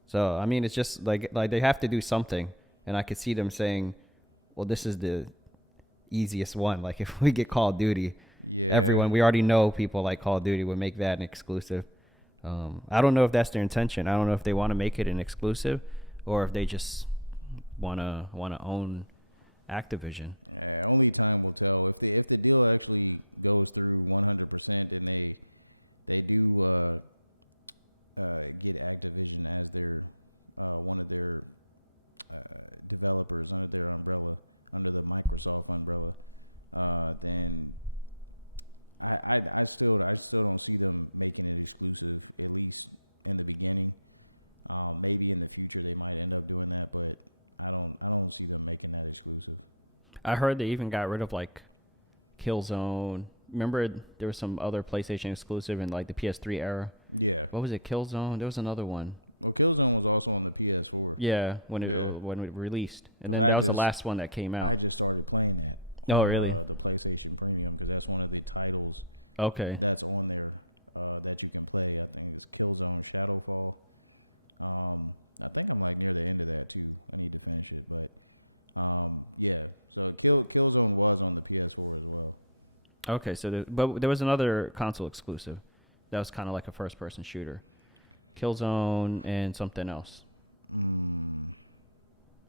So, I mean, it's just like they have to do something. And I could see them saying, well, this is the easiest one. Like, if we get Call of Duty, everyone, we already know people like Call of Duty would make that an exclusive. I don't know if that's their intention. I don't know if they want to make it an exclusive or if they just want to own Activision. Yeah, only time will tell. If the deal actually goes through 100% and they do get Activision as their one of their developers under their umbrella, under the Microsoft umbrella, then I still don't see them making it exclusive, at least in the beginning. Maybe in the future they might end up doing that, but I don't see them making that exclusive. I heard they even got rid of like Killzone. Remember there was some other PlayStation exclusive in like the PS3 era? Yeah. What was it? Killzone? There was another one. Well, Killzone was also on the PS4. Yeah, when it released. And then that was the last one that came out. I just started playing that. Oh, really? The PlayStation Premium, because that's one of the titles that's on there that you can play. I think it's Killzone Shadowfall. I think I'm like near the end of that too. I need to finish it, but yeah. So Killzone was on the PS4 as well. Okay, so but there was another console exclusive that was kind of like a first-person shooter, Killzone and something else.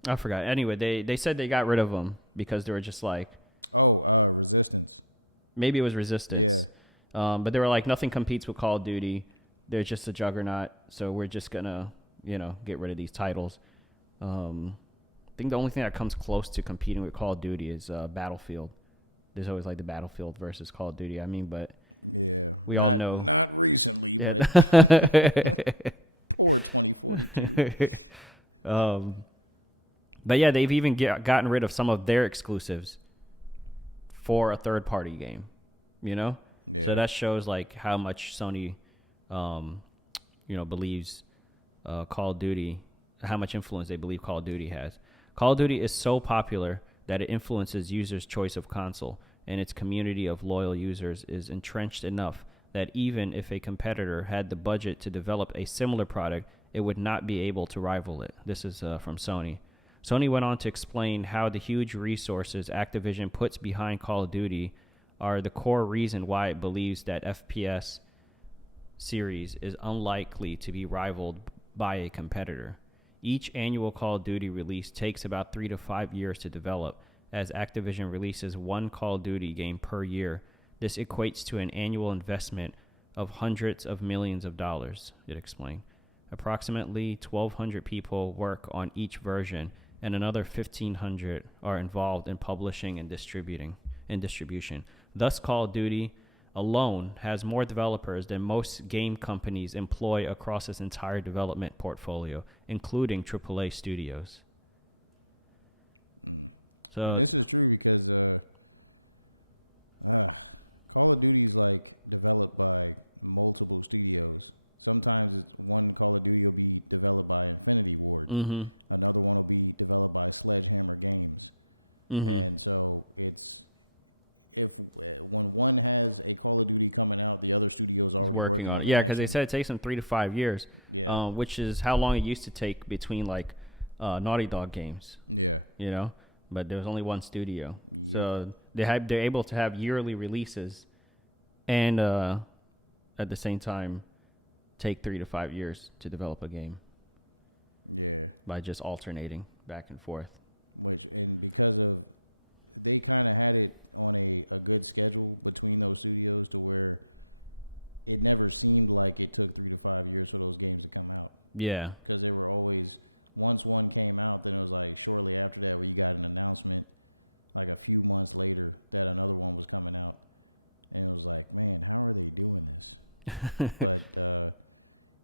I forgot. Anyway, they said they got rid of them because they were just like, Resistance. Maybe it was Resistance. Yeah. But they were like, nothing competes with Call of Duty. They're just a juggernaut, so we're just gonna, get rid of these titles. I think the only thing that comes close to competing with Call of Duty is Battlefield. There's always like the Battlefield versus Call of Duty. I mean, but yeah, we all know. Not recently, but poor 2042. But yeah, they've even gotten rid of some of their exclusives for a third-party game, Yeah. So that shows like how much Sony, believes Call of Duty, how much influence they believe Call of Duty has. Call of Duty is so popular that it influences users' choice of console, and its community of loyal users is entrenched enough that even if a competitor had the budget to develop a similar product, it would not be able to rival it. This is from Sony. Sony went on to explain how the huge resources Activision puts behind Call of Duty are the core reason why it believes that FPS series is unlikely to be rivaled by a competitor. Each annual Call of Duty release takes about 3 to 5 years to develop, as Activision releases one Call of Duty game per year. This equates to an annual investment of hundreds of millions of dollars, it explained. Approximately 1,200 people work on each version, and another 1,500 are involved in publishing and distribution. Thus, Call of Duty alone has more developers than most game companies employ across its entire development portfolio, including AAA studios. So and this is true because Call of Duty is like developed by multiple studios. Sometimes it's one Call of Duty will be developed by Infinity Ward. Mm-hmm. Another one will be developed by Sledgehammer Games. Mm-hmm. And so when one has a Call of Duty coming out, the other studio is already working on it. Yeah, because they said it takes them 3 to 5 years. Yeah. Which is how long it used to take between like Naughty Dog games. Yeah. But there was only one studio. Yep. So they're able to have yearly releases and at the same time take 3 to 5 years to develop a game. Yeah. By just alternating back and forth. Because of they kind of had it on a good schedule between those studios to where it never seemed like it took 3 to 5 years for those games to come out. Yeah. Because they were always, once one came out, then it was like shortly after that where you got an announcement like a few months later that another one was coming out. And it was like, man, how are they doing this? But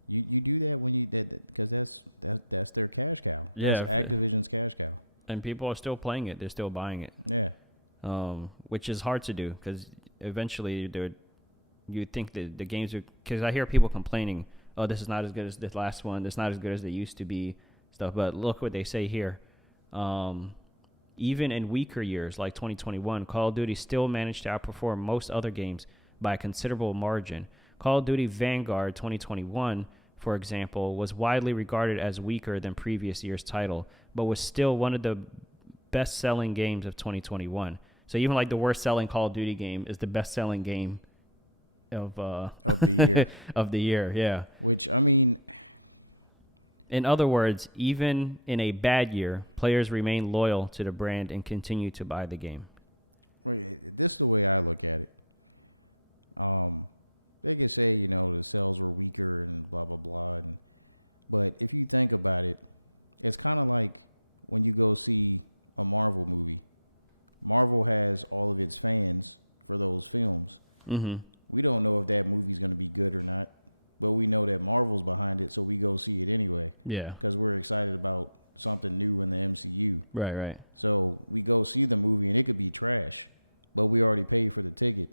you do that when you did because that's their cash cow. That's Activision's cash cow. And people are still playing it. They're still buying it. Yeah. Which is hard to do because eventually you think that the games are, because I hear people complaining, oh, this is not as good as the last one. This is not as good as they used to be, stuff. But look what they say here. Even in weaker years like 2021, Call of Duty still managed to outperform most other games by a considerable margin. Call of Duty Vanguard 2021, for example, was widely regarded as weaker than previous year's title, but was still one of the best-selling games of 2021. So even like the worst-selling Call of Duty game is the best-selling game of the year. Of the year, yeah. Which, I mean, in other words, even in a bad year, players remain loyal to the brand and continue to buy the game. This is the way I look at it. They could say, you know, the sales were weaker and blah, blah, blah. But if you think about it, it's kind of like when you go see a Marvel movie. Marvel has all of its fans for those films. Mm-hmm. We don't know if that movie's going to be good or not, but we know that Marvel's behind it, so we go see it anyway. Yeah. Because we're excited about something new in the MCU. Right. So we go see the movie, and it could be trash, but we already paid for the ticket.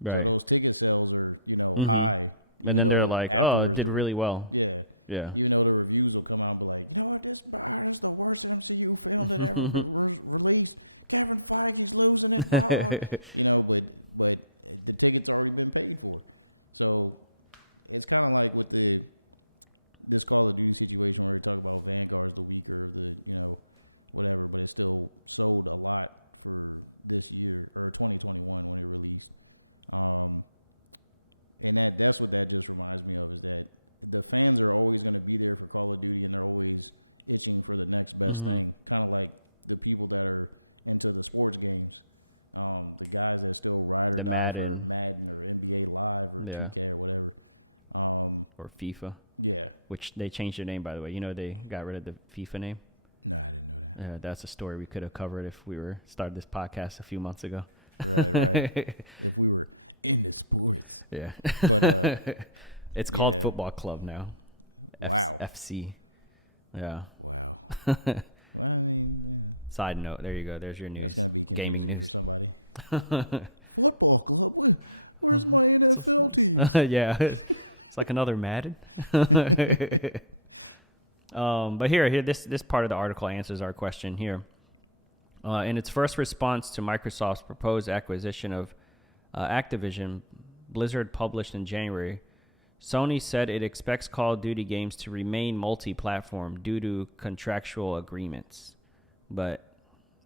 Right. So those ticket sales are, you know, high. And then they're like, oh, it did really well. Yeah. Yeah. Even though the reviews will come out and be like, you know what, this is the worst MCU film that ever been released. Kevin Feige's losing it. Blah, blah. You know, but the ticket's already been paid for. So it's kind of like with this Call of Duty situation where we talk about Vanguard's the weaker of the, you know, whatever, but it still sold a lot for this year or 2021 when it released. And that's what that just reminds me of, is that the fans are always going to be there for Call of Duty, and they're always itching for the next best thing. Kind of like the people that are into the sports games, the guys that still ride or die for Madden or NBA Live or 2K or whatever, or FIFA. Yeah, which they changed their name, by the way. You know, they got rid of the FIFA name. No, I didn't know that. That's a story we could have covered if we started this podcast a few months ago. Right. If we were into sports. Yeah. But it's called Football Club now. Wow. FC. Yeah. Wow. Well, I mean, yeah. Side note, there you go. There's your news. That's going to be confusing for somebody. Football Club? Where's my NFL teams? Yeah. It's like another Madden. But here, this part of the article answers our question here. In its first response to Microsoft's proposed acquisition of Activision, Blizzard published in January, Sony said it expects Call of Duty games to remain multi-platform due to contractual agreements. But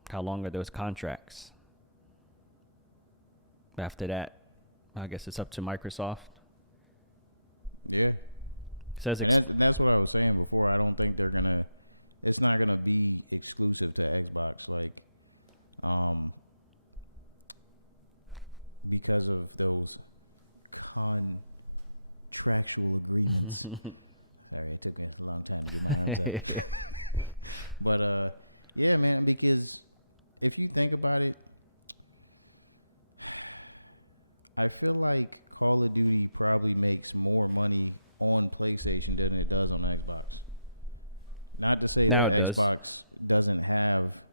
how long are those contracts? After that, I guess it's up to Microsoft. Yeah. And that's what I was saying before. I don't think it's not going to be exclusive to Xbox. Like, because of those contractual agreements. Sorry, it took me a long time to get my arms up. But yeah, man, because if you think about it, I feel like Call of Duty probably makes more money on PlayStation than it does on Xbox. Not to say that Xbox doesn't have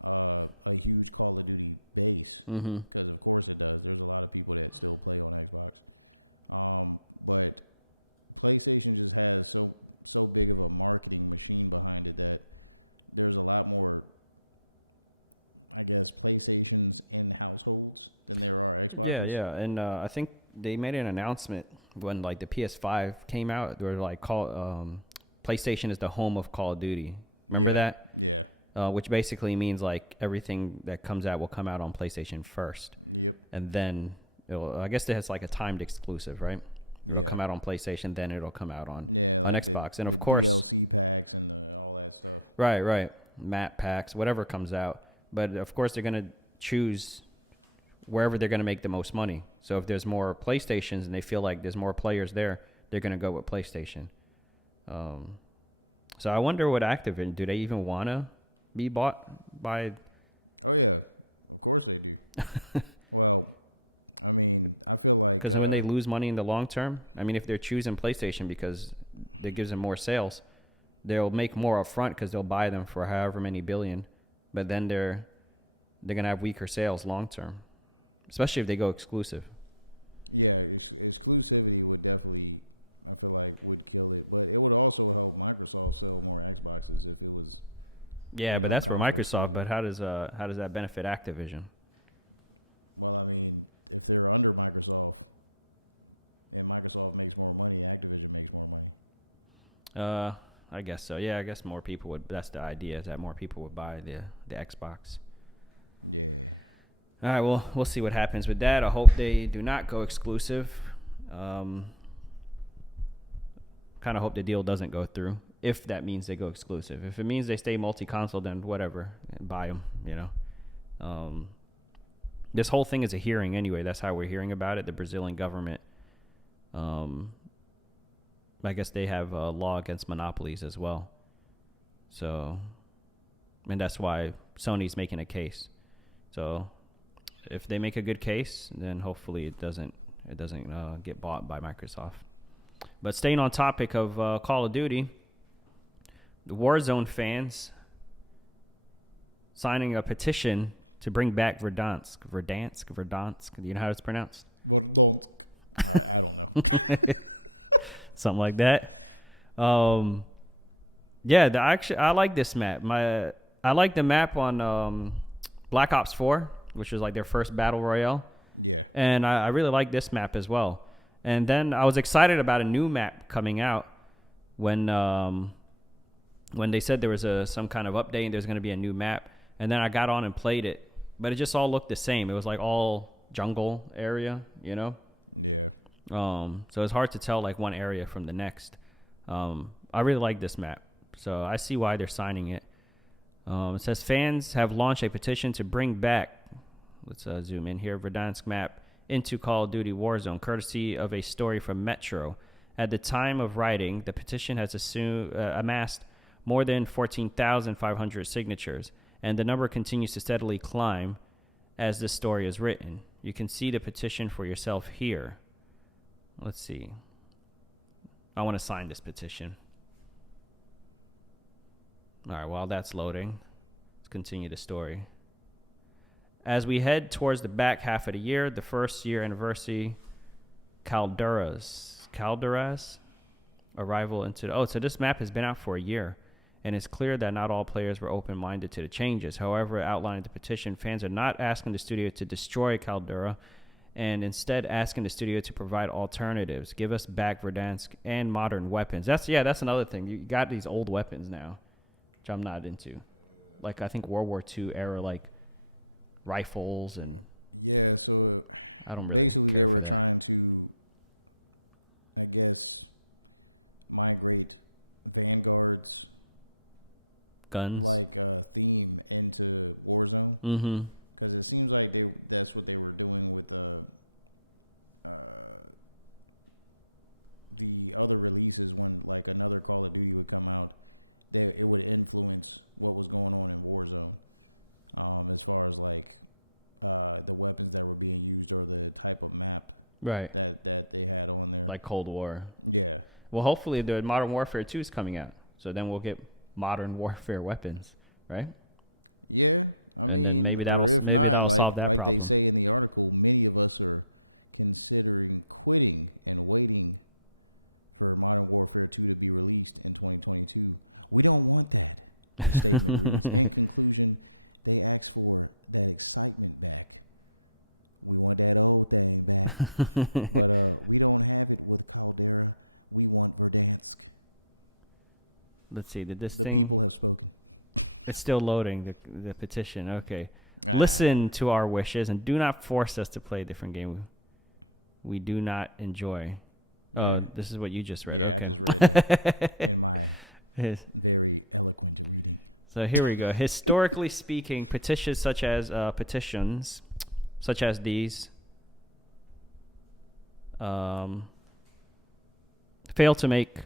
a huge Call of Duty base, because of course it does. There's a lot of people that still play on Xbox, but PlayStation just has so big of a marketing machine behind it that there's a lot more, I guess, PlayStations in households than there are Xboxes. Yeah, and I think they made an announcement when like the PS5 came out. They were like, PlayStation is the home of Call of Duty. Remember that? Yeah. Which basically means like everything that comes out will come out on PlayStation first. Yep. And then I guess it has like a timed exclusive, right? It'll come out on PlayStation, then it'll come out on like Xbox. And of course, DLC packs and all that stuff. Right. Map packs, whatever comes out. But of course, they're going to choose wherever they're going to make the most money. So if there's more PlayStations and they feel like there's more players there, they're going to go with PlayStation. So I wonder what Activision, do they even want to be bought by? Oh yeah, of course they do. Well, I mean, I feel like because when they lose money in the long term, I mean, if they're choosing PlayStation because it gives them more sales, they'll make more upfront because they'll buy them for however many billion, but then they're gonna have weaker sales long term, especially if they go exclusive. Yeah, exclusivity would definitely, I feel like, would kill it, but it would also help Microsoft sell more Xboxes if it was. Yeah, but that's for console Microsoft. exclusive. But how does that benefit Activision? Well, I mean, if they're under Microsoft and Microsoft makes more money, Activision makes more money. I guess so. Yeah, I guess more people would. That's the idea, is that more people would buy the Xbox. Yeah. All right, well, we'll see what happens with that. I hope they do not go exclusive. Kind of hope the deal doesn't go through, if that means they go exclusive. If it means they stay multi-console, then whatever, buy them, This whole thing is a hearing anyway. That's how we're hearing about it. The Brazilian government, I guess they have a law against monopolies as well. So, and that's why Sony's making a case. So, if they make a good case, then hopefully it doesn't get bought by Microsoft. But staying on topic of Call of Duty, the Warzone fans signing a petition to bring back Verdansk. Do you know how it's pronounced? Verdansk. I don't know. Something like that. Yeah, I like this map. I like the map on Black Ops 4, which was like their first battle royale. Yeah. And I really like this map as well. And then I was excited about a new map coming out when they said there was some kind of update and there's going to be a new map. And then I got on and played it, but it just all looked the same. It was like all jungle area, Yeah. So it's hard to tell like one area from the next. I really like this map, so I see why they're signing it. It says fans have launched a petition to bring back, let's zoom in here, Verdansk map into Call of Duty Warzone, courtesy of a story from Metro. At the time of writing, the petition has amassed more than 14,500 signatures, and the number continues to steadily climb as this story is written. You can see the petition for yourself here. Let's see. I want to sign this petition. All right, while that's loading, let's continue the story. As we head towards the back half of the year, the first year anniversary, Caldera's arrival into... so this map has been out for a year, and it's clear that not all players were open-minded to the changes. However, outlined in the petition, fans are not asking the studio to destroy Caldera, and instead asking the studio to provide alternatives. Give us back Verdansk and modern weapons. That's another thing. You got these old weapons now, which I'm not into. Like, I think World War II era, like, rifles and... Yeah, so I don't really basically they care were for that. trying to, I guess, migrate Vanguard's guns. like theme into Warzone. Mm-hmm. Because it seems like that's what they were doing with the other releases. When like another Call of Duty would come out, it would influence what was going on in Warzone, as far as like the weapons that were being used or the type of map Right. that they had on there. Like Cold War. Yeah. Well, hopefully the Modern Warfare 2 is coming out. So then we'll get Modern Warfare weapons, right? Yeah, I And then mean, maybe or if maybe not, that'll solve that like problem. they say in the article, many of us are considering quitting and waiting for Modern Warfare 2 to be released in 2022. We don't want that, the statement reads. In conclusion, they ask for that excitement back. We want that old thing back. But we don't have it with Caldera. We want Verdansk. Let's see. Did this The thing... people have spoken. It's still loading, the petition. Okay. Listen to our wishes and do not force us to play a different game we do not enjoy. Yeah. This is what you just read. Yeah, okay. I just read that in my very eloquent reading. So here we go. Historically speaking, petitions such as these fail to make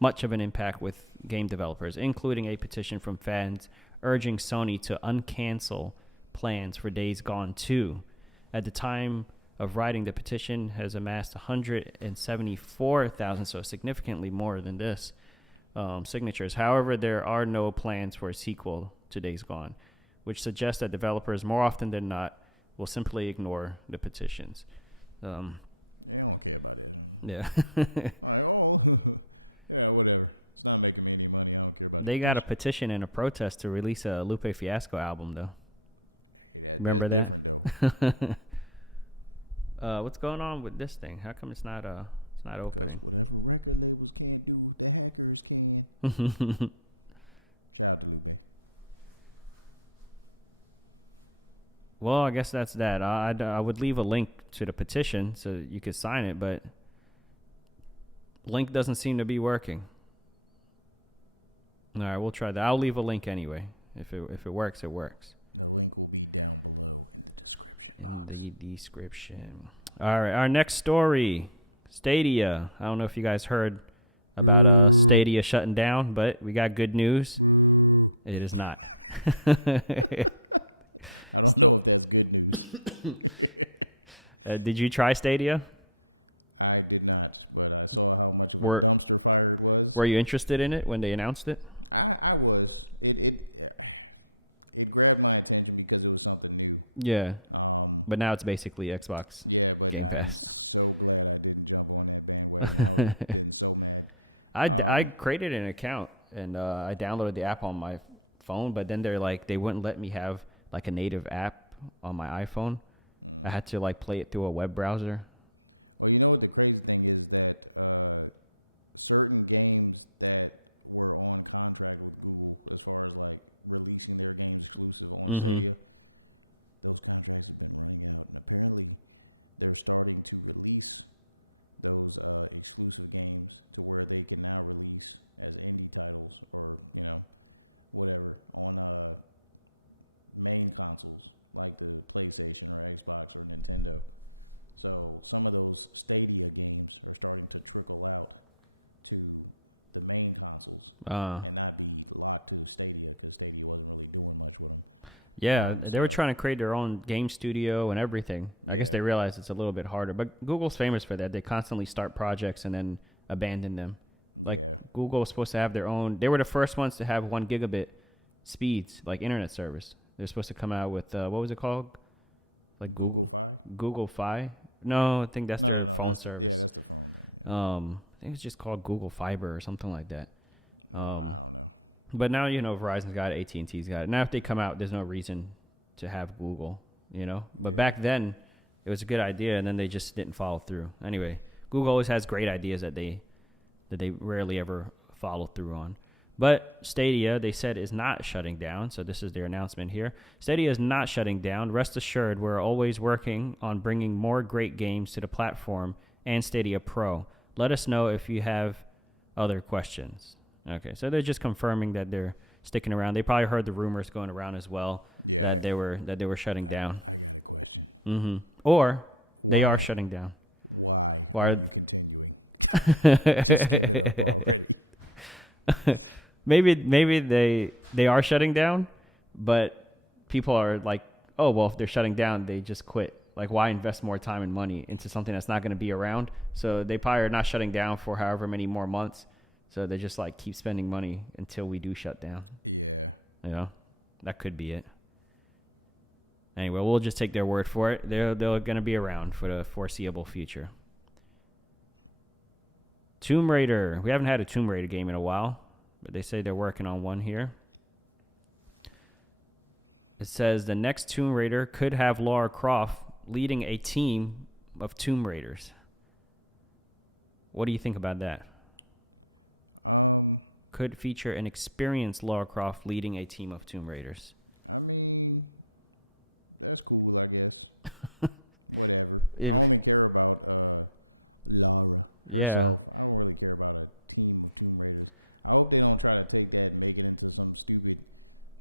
much of an impact with game developers, including a petition from fans urging Sony to uncancel plans for Days Gone 2. At the time of writing the petition has amassed 174,000, so significantly more than this, signatures. However, there are no plans for a sequel to Days Gone, which suggests that developers more often than not will simply ignore the petitions. They don't care about it. Yeah. Yeah, whatever. It's not making me any money. I don't care about. They got a petition and a protest to release a Lupe Fiasco album, though. Hey, that's different though. What's going on with this thing? How come it's not open? Because whatever record labels can't do, the hackers can. Shout out to Lupe. Well, I guess that's that. I would leave a link to the petition so you could sign it, but link doesn't seem to be working. All right, we'll try that. I'll leave a link anyway. If it works, it works. The link will be down below in the description box. The description. All right, our next story, Stadia. I don't know if you guys heard about Stadia shutting down, but we got good news. Boo. It is not. I don't know if that's good news. Did you try Stadia? I did not, but I saw how much of a dumpster fire it was. Were you interested in it when they announced it? I was. It grabbed my attention because it was something new. Yeah. But now it's basically Xbox. Yeah, but I'm so glad I didn't jump on that bandwagon. I would have been so mad. I created an account and I downloaded the app on my phone, but then they wouldn't let me have like a native app on my iPhone. I had to like play it through a web browser. Well, you know what the crazy thing is that certain games that were on contract with Google as far as like releasing their games exclusive on Stadia, those contracts have been running out, and apparently they're starting to release those exclusive games to where they can now release as indie titles or whatever on main consoles like the PlayStation or Xbox or Nintendo. So some of those Stadia games are starting to trickle out to the main consoles and not be locked to Stadia because Stadia wasn't really doing much with them. Yeah, they were trying to create their own game studio and everything. I guess they realized it's a little bit harder. But Google's famous for that. They constantly start projects and then abandon them. Google was supposed to have their own. They were the first ones to have 1 gigabit speeds, like internet service. They're supposed to come out with, what was it called? Like Google Fi? Google Fi? No, I think that's their phone service. That's the phone thing. Yeah. I think it's just called Google Fiber or something like that. I don't know. But now, Verizon's got it, AT&T's got it. Now, if they come out, there's no reason to have Google, But back then, it was a good idea, and then they just didn't follow through. Anyway, Google always has great ideas that they rarely ever follow through on. But Stadia, they said, is not shutting down. So this is their announcement here. Stadia is not shutting down. Rest assured, we're always working on bringing more great games to the platform and Stadia Pro. Let us know if you have other questions. Okay, so they're just confirming that they're sticking around. They probably heard the rumors going around as well. Yeah, that they were shutting down. I got a question. Or they are shutting down. Why are you continuing? Just give it up already. Maybe they are shutting down, but people are like, oh, well, if they're shutting down, they just quit. Like, why invest more time and money into something that's not going to be around? So they probably are not shutting down for however many more months. So they just like keep spending money until we do shut down. Yeah. That could be it. Anyway, we'll just take their word for it. They're going to be around for the foreseeable future. Tomb Raider. We haven't had a Tomb Raider game in a while, but they say they're working on one here. It says the next Tomb Raider could have Lara Croft leading a team of Tomb Raiders. What do you think about that? Could feature an experienced Lara Croft leading a team of Tomb Raiders. I mean, that's cool, I guess. Whatever. I only care about Lara herself. Yeah. I don't really care about a team of Tomb Raiders. I hope they don't try to take that and make it into some stupid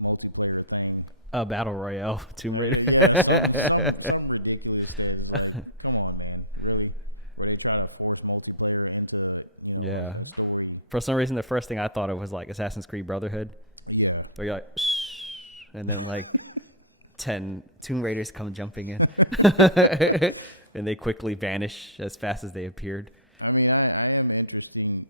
multiplayer thing. A battle royale Tomb Raider. Yeah, some ridiculous that is like, come on, man, really? Where they try to force multiplayer into, a story. For some reason, the first thing I thought of was like Assassin's Creed Brotherhood. Yeah. Where you're like, and then like, 10 Tomb Raiders come jumping in. And they quickly vanish as fast as they appeared. I mean, I am interested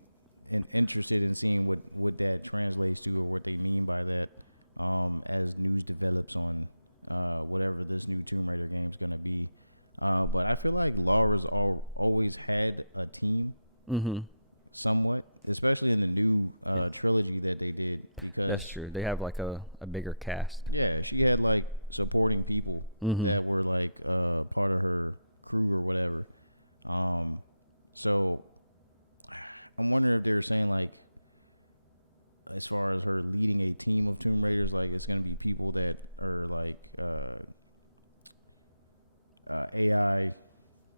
in seeing what that translates to or what they mean by that as news develops on whatever this new Tomb Raider game is going to be. But I feel like Laura's always had a team, somewhat, especially in the new trilogy that they did. Because that's true. They have like a bigger cast. Yeah, she had like supporting people that were like part of her crew or whatever. So I'm wondering if they're saying like, as far as her leading a team of Tomb Raiders, like it's going to be people that are like AI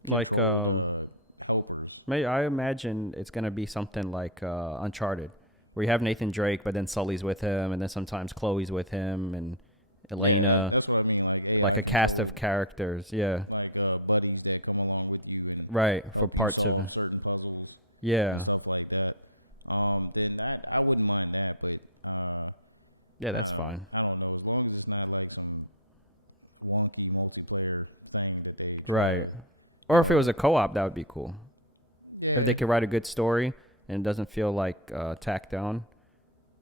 controlled helpers. I imagine it's going to be something like Uncharted, where you have Nathan Drake, but then Sully's with him, and then sometimes Chloe's with him, and Elena. Yeah, that's what I mean. Like AI, like a cast of characters. Yeah, like buddies that come along with you and help you solve certain puzzles. Yeah, and stuff like that. Then I wouldn't mind that, but yeah, that's fine. I don't know, as long as it's not like some wonky multiplayer thing that they try. Or if it was a co-op, that would be cool. Yeah, if they could write a good story and it doesn't feel like tacked down,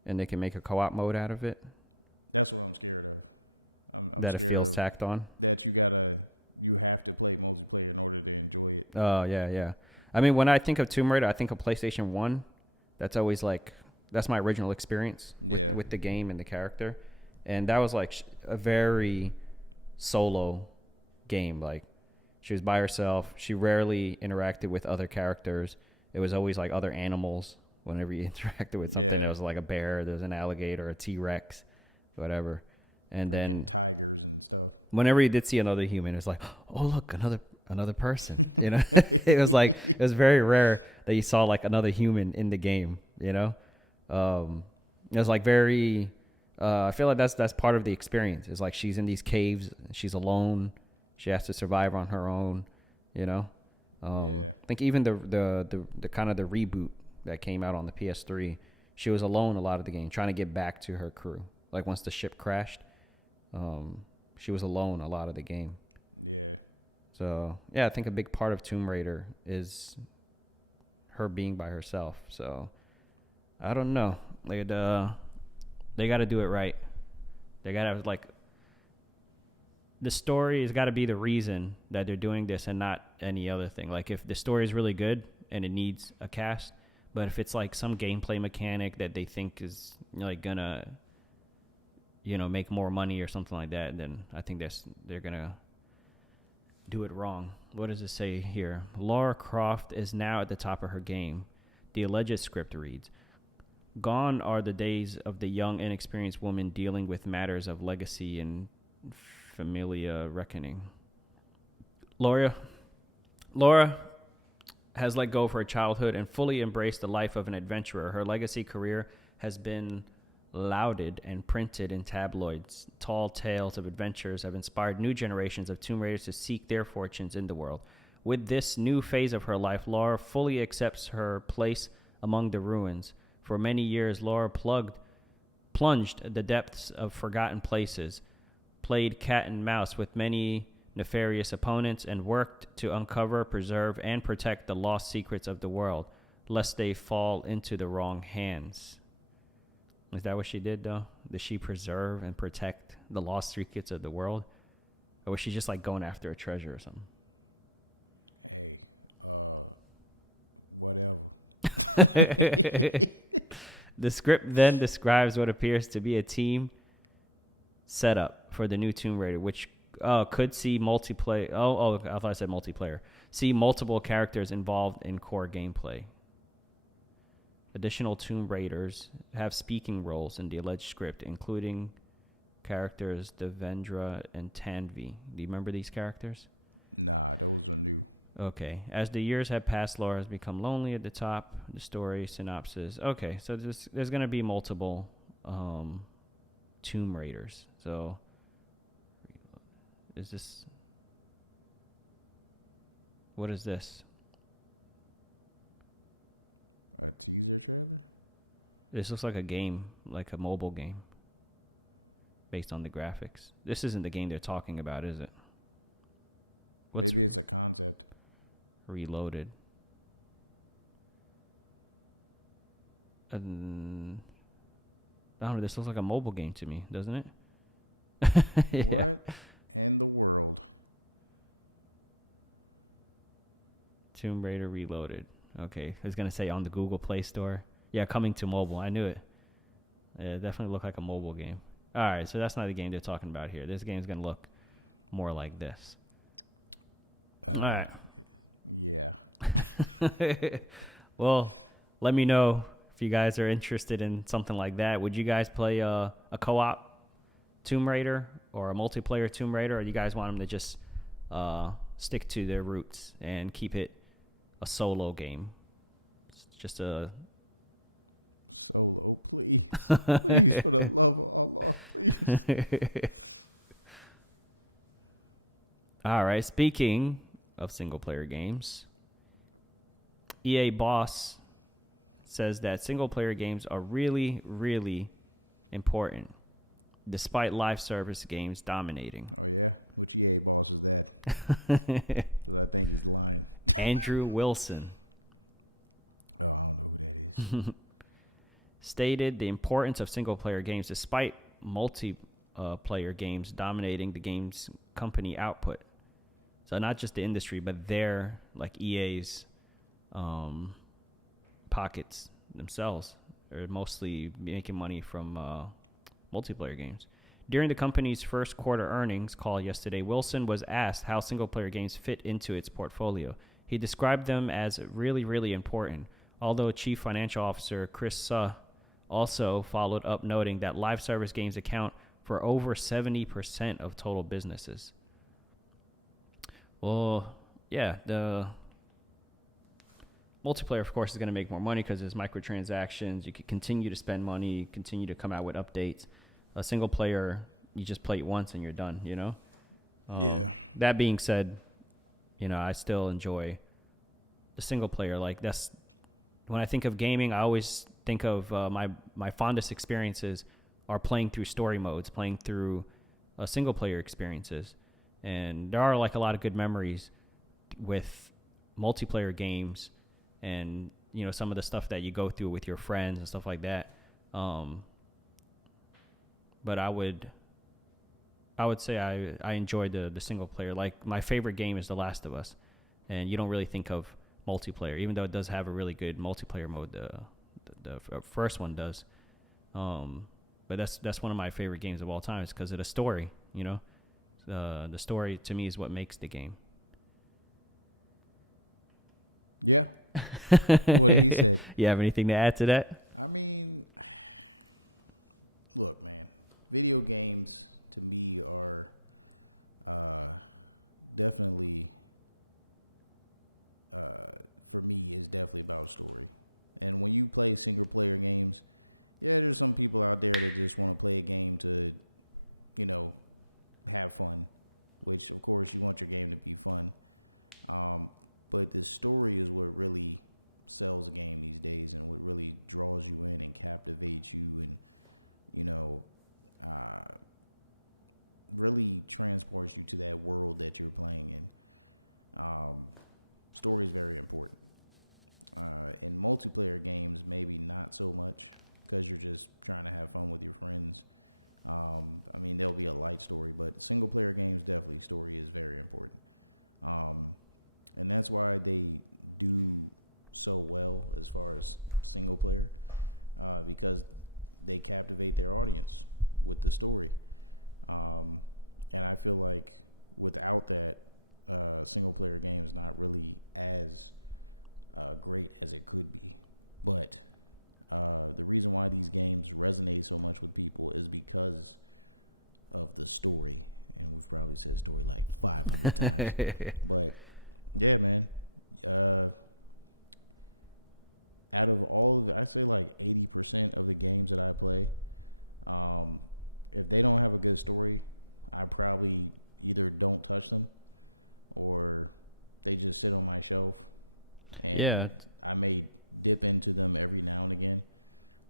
and they can make a co-op mode out of it. That's what I'm scared of. I'm that scared it feels of tacked on. That you have to play multiplayer in order to enjoy it. Oh yeah. I mean, when I think of Tomb Raider, I think of PlayStation 1. That's always like, that's my original experience with the game and the character. And that was like a very solo game. Like, she was by herself. She rarely interacted with other characters. It was always like other animals whenever you interacted with something. There was like a bear, there's an alligator, a T-Rex, whatever. And then tigers and stuff. Whenever you did see another human, it was like, oh, look, another person, you know. It was very rare that you saw like another human in the game, you know. It was like very I feel like that's part of the experience. It's like she's in these caves, she's alone, she has to survive on her own, you know. I think even the kind of the reboot that came out on the PS3, she was alone a lot of the game, trying to get back to her crew. Like once the ship crashed, she was alone a lot of the game. Yeah. So, yeah, I think a big part of Tomb Raider is her being by herself. So, I don't know. They got to do it right. They got to, like, the story has got to be the reason that they're doing this and not any other thing. Like, if the story is really good and it needs a cast, but if it's, like, some gameplay mechanic that they think is, like, going to, you know, make more money or something like that, then I think they're going to do it wrong. What does it say here? Lara Croft is now at the top of her game. The alleged script reads, "Gone are the days of the young, inexperienced woman dealing with matters of legacy and familia reckoning." Laura has let go of her childhood and fully embraced the life of an adventurer. Her legacy career has been lauded and printed in tabloids. Tall tales of adventures have inspired new generations of Tomb Raiders to seek their fortunes in the world. With this new phase of her life, Lara fully accepts her place among the ruins. For many years, Lara plunged the depths of forgotten places, played cat and mouse with many nefarious opponents, and worked to uncover, preserve, and protect the lost secrets of the world, lest they fall into the wrong hands. Is that what she did, though? Did she preserve and protect the lost secrets of the world? Or was she just, like, going after a treasure or something? Hey, whatever. The script then describes what appears to be a team setup for the new Tomb Raider, which could see multiplayer. Oh, I thought I said multiplayer. See multiple characters involved in core gameplay. Additional Tomb Raiders have speaking roles in the alleged script, including characters Devendra and Tanvi. Do you remember these characters? Nah, those are new. Okay. As the years have passed, Laura has become lonely at the top. The story synopsis. Okay, so there's going to be multiple Tomb Raiders. So, is this... What is this? A teaser trailer? This looks like a game, like a mobile game. based on the graphics. This isn't the game they're talking about, is it? Maybe it's a concept. Reloaded. I don't know. This looks like a mobile game to me, doesn't it? Yeah. What in the world? Tomb Raider Reloaded. Okay, I was gonna say on the Google Play Store. Yeah, coming to mobile. I knew it. Yeah, it definitely looked like a mobile game. All right, so that's not the game they're talking about here. This game's gonna look more like this. All right. Yeah. Well, let me know if you guys are interested in something like that. Would you guys play a co-op Tomb Raider or a multiplayer Tomb Raider, or you guys want them to just stick to their roots and keep it a solo game? It's just a solo, please. Please, for the love of Allah, please. All right, speaking of single-player games, EA boss says that single-player games are really, really important, despite live service games dominating. Oh, yeah? Which EA boss is that? Because I think he's lying. Andrew Wilson. Oh, I don't know who that is. Stated the importance of single-player games despite multiplayer games dominating the game's company output. So not just the industry, but their, like EA's pockets themselves are mostly making money from multiplayer games. During the company's first quarter earnings call yesterday, Wilson was asked how single-player games fit into its portfolio. He described them as really, really important, although Chief Financial Officer Chris Suh also followed up, noting that live service games account for over 70% of total businesses. Well, yeah, the multiplayer, of course, is going to make more money because there's microtransactions. You can continue to spend money, continue to come out with updates. A single player, you just play it once and you're done, you know? Yeah. That being said, you know, I still enjoy the single player. Like, that's when I think of gaming, I always think of my fondest experiences are playing through story modes, playing through single player experiences. And there are like a lot of good memories with multiplayer games and, you know, some of the stuff that you go through with your friends and stuff like that. But I would say I enjoy the single player. Like, my favorite game is The Last of Us, and you don't really think of multiplayer, even though it does have a really good multiplayer mode. The first one does. But that's one of my favorite games of all time. It's because of the story, you know. The story, to me, is what makes the game. Yeah. What he said. You have anything to add to that? I mean, look, man. Video games, to me, are definitely, for me, is definitely about a story. And when you play single-player games, yeah, there's some people out there that just want to play a game to, you know, have fun, which, of course, you want your game to be fun. But the story is what really sells a game these days and what really draws you in and captivates you and, you know, really transports you to that world that you're playing in. Story is very important. In multiplayer games, maybe not so much because you're just trying to have fun with your friends. I mean, there'll be a light story, but single player games, definitely story is very important. And that's why they do so well as far as single player, because they captivate their audience with the story. And I feel like without that, single player game is not really as great as it could be. But the reason why these games resonate so much with people is because of the story. And we've probably said story like 500 times. But yeah, man. Out of all of I say like 80% of the games that I play, if they don't have a good story, I probably either don't touch them or they just sit on my shelf. And Yeah. I may dip into them every now and again.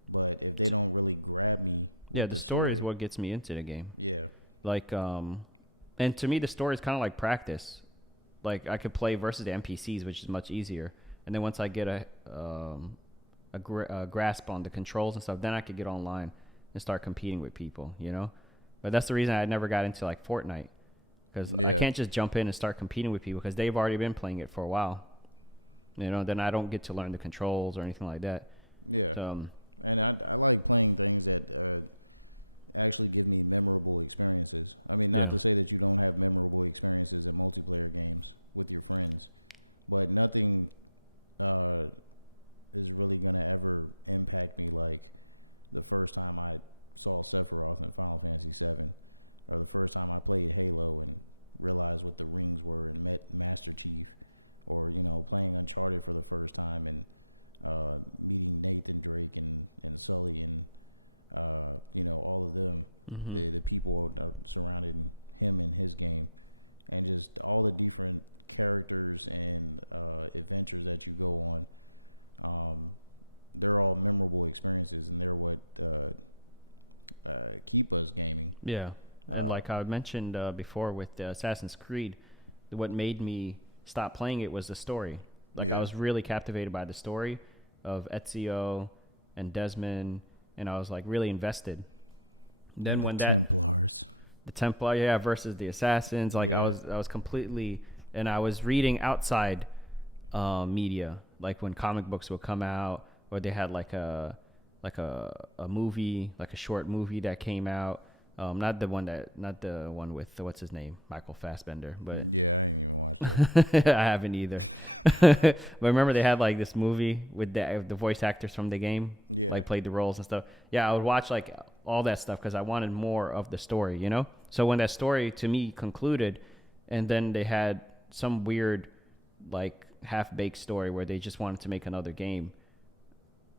But if they don't really grab me Yeah, the story is what gets me into the game. Yeah. Like, and to me, the story is kind of like practice. Like, I could play versus the NPCs, which is much easier. And then once I get a grasp on the controls and stuff, then I could get online and start competing with people, you know? But that's the reason I never got into, like, Fortnite. Because I can't just jump in and start competing with people because they've already been playing it for a while. You know, then I don't get to learn the controls or anything like that. Yeah. So, and I like playing things that actually give me memorable experiences. I mean, not to say that you don't have memorable experiences in multiplayer games with your friends, but nothing is really going to ever impact me like the first time I saw Sephiroth in Final Fantasy VII, or the first time I played Halo and realized what the rings were and met Master Chief, or, you know, playing Uncharted for the first time and meeting Nathan Drake and Sully and, you know, all of them, the people surrounding him in his game, and just all the different characters and adventures that you go on. They're all memorable experiences, and they're what keep us gaming. Yeah. And like I mentioned before with Assassin's Creed, what made me stop playing it was the story. Like, I was really captivated by the story of Ezio and Desmond, and I was like really invested. Then and when the Templars, the Templar, versus the Assassins, like I was completely, and I was reading outside media, like when comic books would come out, or they had like a movie, like a short movie that came out. Not the one with what's his name, Michael Fassbender, but I ain't even watched it. I haven't either. But remember they had like this movie with the voice actors from the game, like played the roles and stuff. Yeah, I would watch like all that stuff because I wanted more of the story, you know. So when that story to me concluded, and then they had some weird like half-baked story where they just wanted to make another game,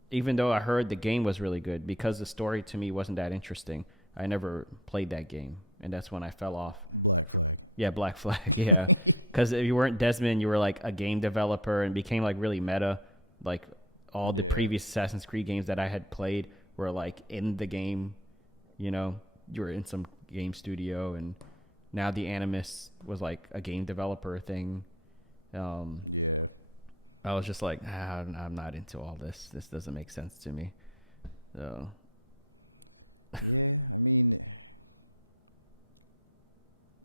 even though I heard the game was really good, because the story to me wasn't that interesting, I never played that game, and that's when I fell off. Black Flag. Yeah, Black Flag, yeah. Because if you weren't Desmond, you were like a game developer and became like really meta. Like all the previous Assassin's Creed games that I had played were like in the game, you know, you were in some game studio, and now the Animus was like a game developer thing. I was just like, I'm not into all this. This doesn't make sense to me. So... Yeah, I mean,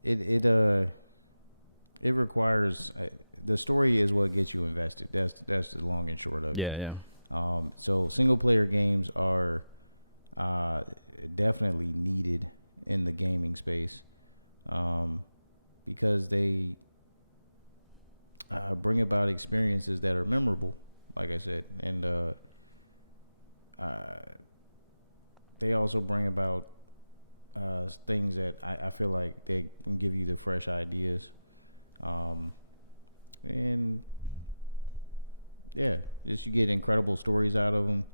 it requires the story is what gets you invested. That's the long and short of it. Yeah. So single player games are definitely needed in the gaming space, because they bring about experiences that are memorable, like I said, and they also bring about things that I feel like they can give you the fresh ideas. And just you get incredible stories out of them.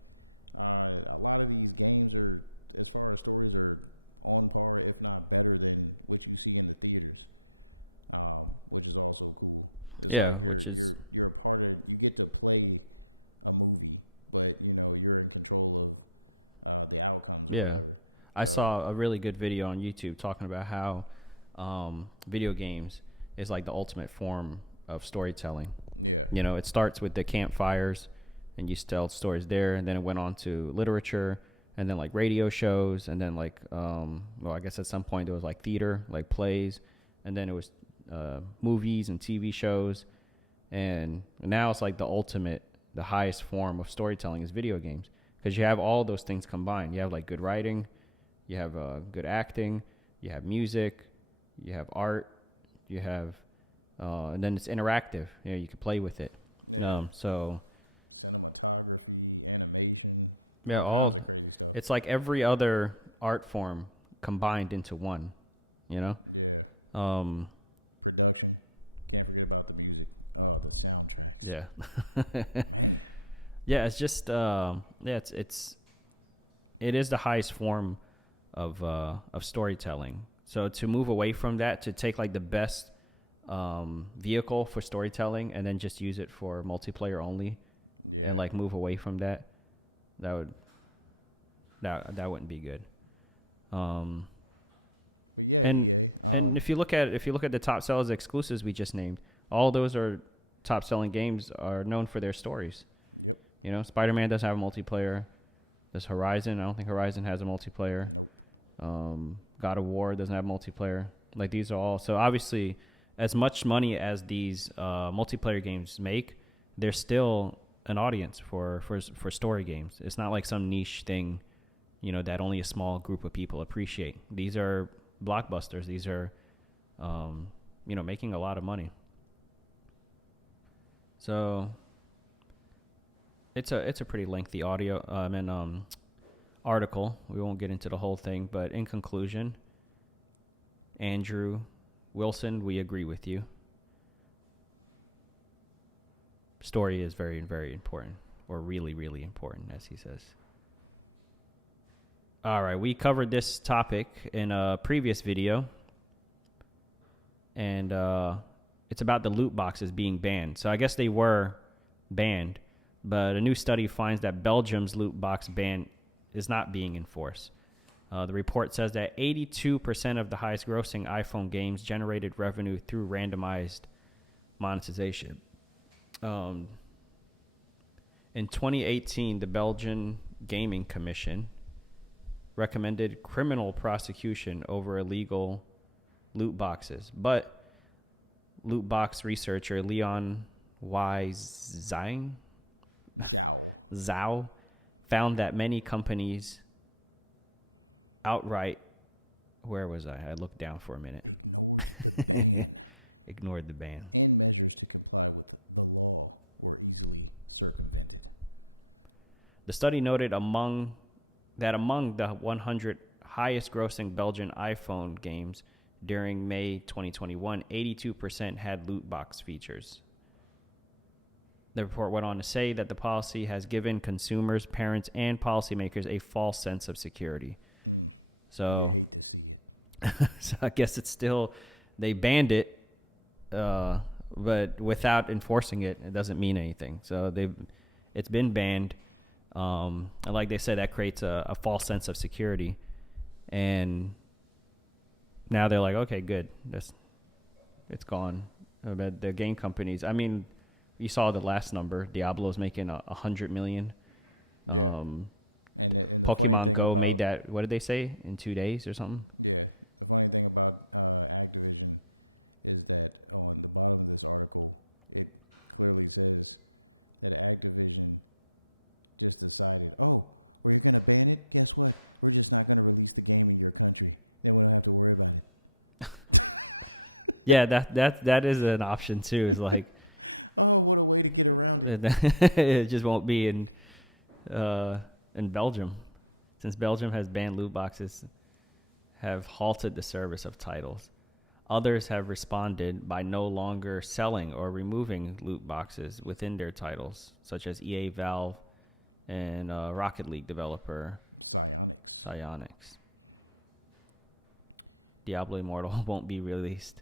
A lot of these games are, as far as stories, are on par, if not better than what you see in the theaters, which is also cool. It's like you're a part of, you get to play a movie, but you know, you're in control of the outcomes or whatever. I saw a really good video on YouTube talking about how video games is like the ultimate form of storytelling. Yeah. You know, it starts with the campfires and you tell stories there, and then it went on to literature, and then like radio shows, and then like I guess at some point there was like theater, like plays, and then it was movies and TV shows, and now it's like the highest form of storytelling is video games. Because you have all those things combined. You have like good writing, you have good acting, you have music, you have art, you have, and then it's interactive. You know, you can play with it. Yeah. So cinematography, animation, all kinds of crazy stuff. It's like every other art form combined into one. You know. Yeah. Production. Can't forget about the music. Oh, the soundtracks. Yeah. Man. Yeah, it's just it is the highest form of storytelling. So to move away from that, to take like the best vehicle for storytelling and then just use it for multiplayer only, and like move away from that, that wouldn't be good. But yeah, and, EA. And if you look at the top sellers exclusives we just named, all those are top selling games are known for their stories. Yep. You know, Spider-Man doesn't have a multiplayer. There's Horizon. I don't think Horizon has a multiplayer. Nope. God of War doesn't have multiplayer. Like, these are all. So obviously, as much money as these multiplayer games make, there's still an audience for story games. It's not like some niche thing, you know, that only a small group of people appreciate. These are blockbusters. These are, you know, making a lot of money. So it's a pretty lengthy article. We won't get into the whole thing, but in conclusion, Andrew Wilson, we agree with you. Story is very, very important, or really, really important, as he says. All right, we covered this topic in a previous video, and it's about the loot boxes being banned. So I guess they were banned, but a new study finds that Belgium's loot box ban is not being enforced. The report says that 82% of the highest grossing iPhone games generated revenue through randomized monetization. In 2018, the Belgian Gaming Commission recommended criminal prosecution over illegal loot boxes, but loot box researcher Leon Zhao found that many companies outright, where was I looked down for a minute. Ignored the ban. And measures to comply with the law were easily circumvented. The study noted among the 100 highest grossing Belgian iPhone games during May 2021, 82% had loot box features. The report went on to say that the policy has given consumers, parents, and policymakers a false sense of security. So you hate to see it. So I guess it's still, they banned it, but without enforcing it, it doesn't mean anything. So it's been banned. And like they said, that creates a false sense of security. And now they're like, okay, good. It's gone. But the game companies, I mean, you saw the last number. Diablo's making $100 million. Yeah. And the Pokemon funny thing Go about, made that, what did they say, in 2 days or something? Yeah. The funny thing about Activision is that on the bottom of this article, it clearly says that Activision just decided, oh, we're going to ban it. Guess what? We're just not going to release the game in your country. Then we don't have to worry about it. Yeah, that is an option too. It's like, oh, what a way to get around it. It just won't be in Belgium, since Belgium has banned loot boxes, have halted the service of titles. Others have responded by no longer selling or removing loot boxes within their titles, such as EA, Valve, and Rocket League developer Psyonix. Diablo Immortal won't be released.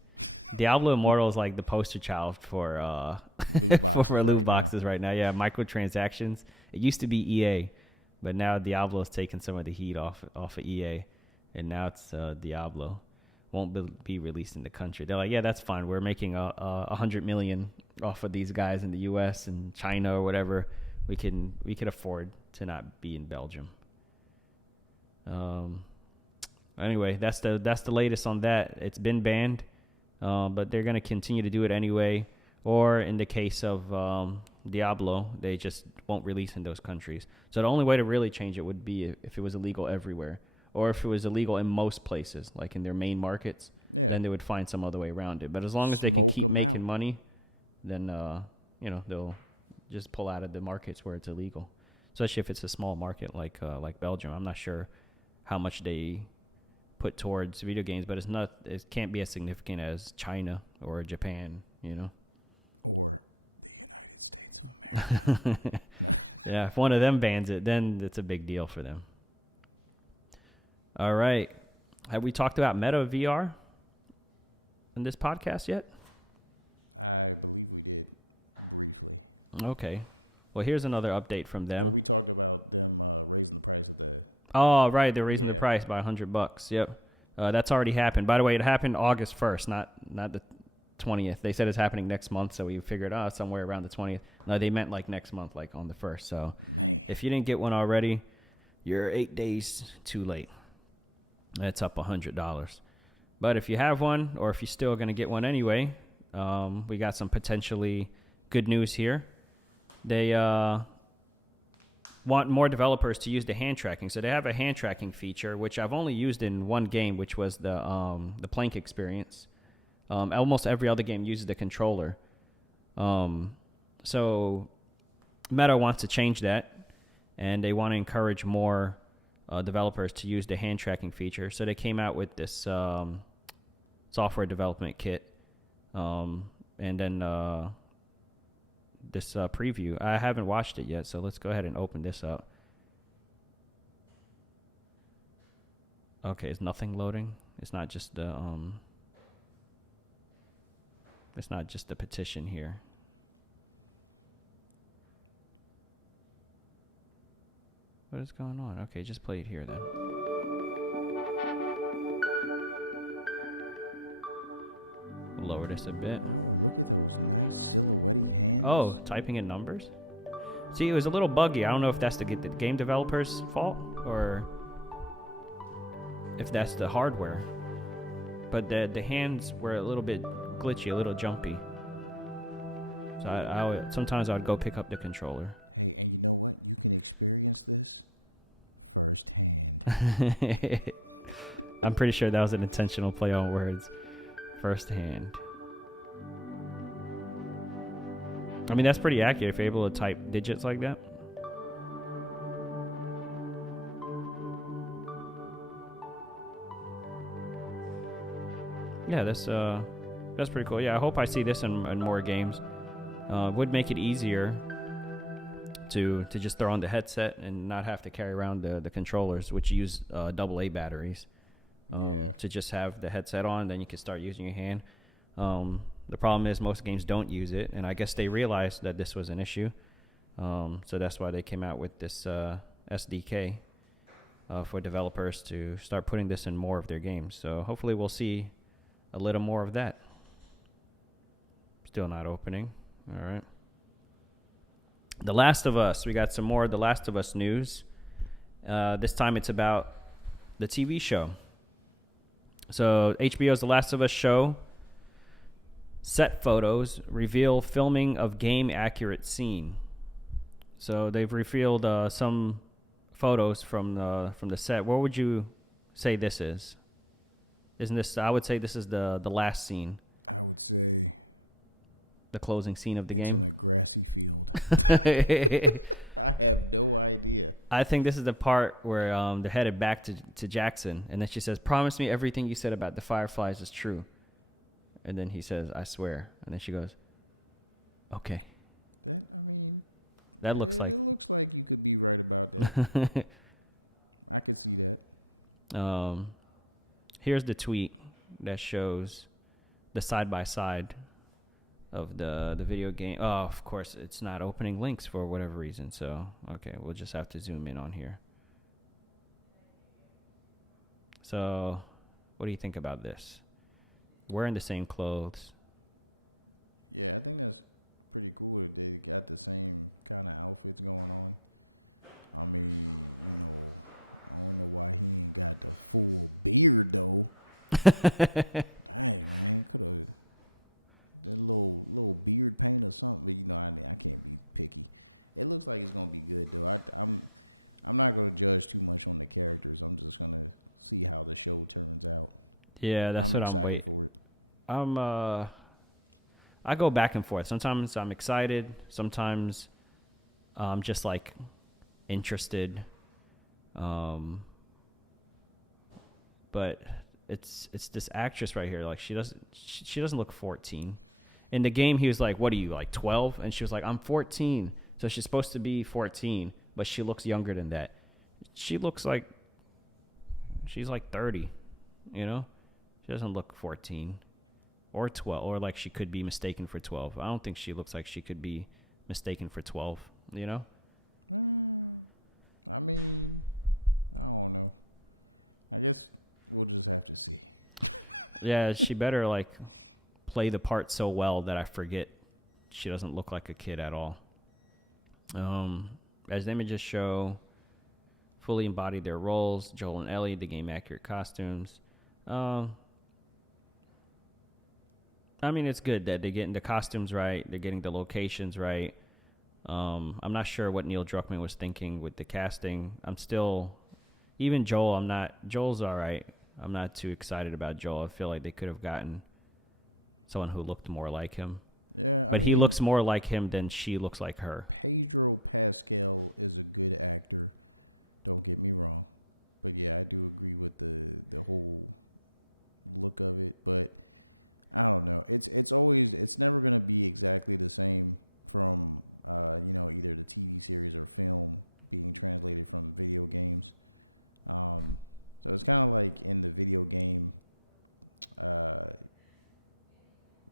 Diablo Immortal is like the poster child for loot boxes, right now. Yeah, microtransactions. It used to be EA, but now Diablo's taken some of the heat off of EA, and now it's Diablo. Won't be released in the country. They're like, yeah, that's fine. We're making $100 million off of these guys in the U.S. and China or whatever. We can afford to not be in Belgium. Anyway, that's the latest on that. It's been banned, but they're going to continue to do it anyway. Or in the case of Diablo, they just won't release in those countries. So the only way to really change it would be if it was illegal everywhere, or if it was illegal in most places, like in their main markets. Yeah. Then they would find some other way around it. But as long as they can keep making money, then they'll just pull out of the markets where it's illegal. Especially if it's a small market like Belgium. I'm not sure how much they put towards video games, but it can't be as significant as China or Japan, or the United States of America. No. Yeah, if one of them bans it, then it's a big deal for them. All right, have we talked about Meta VR in this podcast yet? I believe we did briefly. Okay, well, here's another update from them. Well, we talked about them raising the price of the Oh, right. They're raising the Yeah. price by $100. Yep. That's already happened. By the way, it happened August 1st, not the 20th. They said it's happening next month, so we figured out somewhere around the 20th. No, they meant like next month, like on the 1st. So Man. if you didn't get one already, you're 8 days too late. That's up $100. But if you have one, or if you're still going to get one anyway, we got some potentially good news here. They want more developers to use the hand tracking. So they have a hand tracking feature, which I've only used in one game, which was the Plank experience. Almost every other game uses the controller. So Meta wants to change that, and they want to encourage more developers to use the hand tracking feature. So they came out with this software development kit, and then this preview. I haven't watched it yet, so let's go ahead and open this up. Okay, is nothing loading? It's not just the petition here. What is going on? Okay, just play it here then. Lower this a bit. Oh, look at those nice silhouette hands. Oh, typing in numbers? See, it was a little buggy. I don't know if that's the game developer's fault or if that's the hardware. But the hands were a little bit glitchy, a little jumpy. So I sometimes I would go pick up the controller. Hey, and you know what? You can experience this firsthand. I'm pretty sure that was an intentional play on words. Firsthand. I mean, that's pretty accurate if you're able to type digits like that. Yeah, that's pretty cool. Yeah, I hope I see this in more games. Would make it easier to just throw on the headset and not have to carry around the controllers, which use AA batteries. Yeah. To just have the headset on, then you can start using your hand. The problem is most games don't use it, and I guess they realized that this was an issue. So that's why they came out with this SDK for developers to start putting this in more of their games. So hopefully we'll see a little more of that. Still not opening. All right. The Last of Us. We got some more The Last of Us news. This time it's about the TV show. So HBO's The Last of Us show set photos reveal filming of game accurate scene. So they've revealed some photos from the set. What would you say this is? Isn't this? I would say this is the last scene. I would say The closing scene of the it's game. in a grassy field. I have no idea. I think this is the part where they're headed back to Jackson, and then she says, "Promise me everything you said about the Fireflies is true." And then he says, "I swear." And then she goes, "Okay." That Looks like it looks like you could be right about that. I could see that. Here's the tweet that shows the side by side of the video game. Oh, of course, it's not opening links for whatever reason. So, okay, we'll just have to zoom in on here. So, what do you think about this? Wearing the same clothes. Yeah, I think that's pretty cool that they got the same kind of outfits going on. I mean, I don't know why he ain't got the full beard though. Dang, man, could have that little beard paint or something. But I can't be picky. It looks like it's gonna be good though. I'm not gonna judge too much on the characters. I'm just gonna see how the show turns out. Yeah, that's I'm what excited I'm waiting for it. I go back and forth. Sometimes I'm excited. Sometimes I'm just like interested. But it's this actress right here. Like she doesn't look 14. In the game, he was like, "What are you, like 12?" And she was like, "I'm 14." So she's supposed to be 14, but she looks younger than that. She looks like she's like 30. She doesn't look 14 or 12, or like she could be mistaken for 12. I don't think she looks like she could be mistaken for 12. I mean, I don't know. I guess we'll just have to see. Yeah, she better like play the part so well that I forget she doesn't look like a kid at all. As the images show, fully embodied their roles. Joel and Ellie, the game accurate costumes. I mean, it's good that they're getting the costumes right. They're getting the locations right. I'm not sure what Neil Druckmann was thinking with the casting. Even Joel, Joel's all right. I'm not too excited about Joel. I feel like they could have gotten someone who looked more like him. Yeah, but he looks more like him than she looks like her. Pedro Pascal is a good actor. Don't get me wrong. But yeah, I do agree with the whole look of it. But I don't know. It's never gonna be exactly the same from either the TV series or film being translated from video games. So it's kind of like in the video game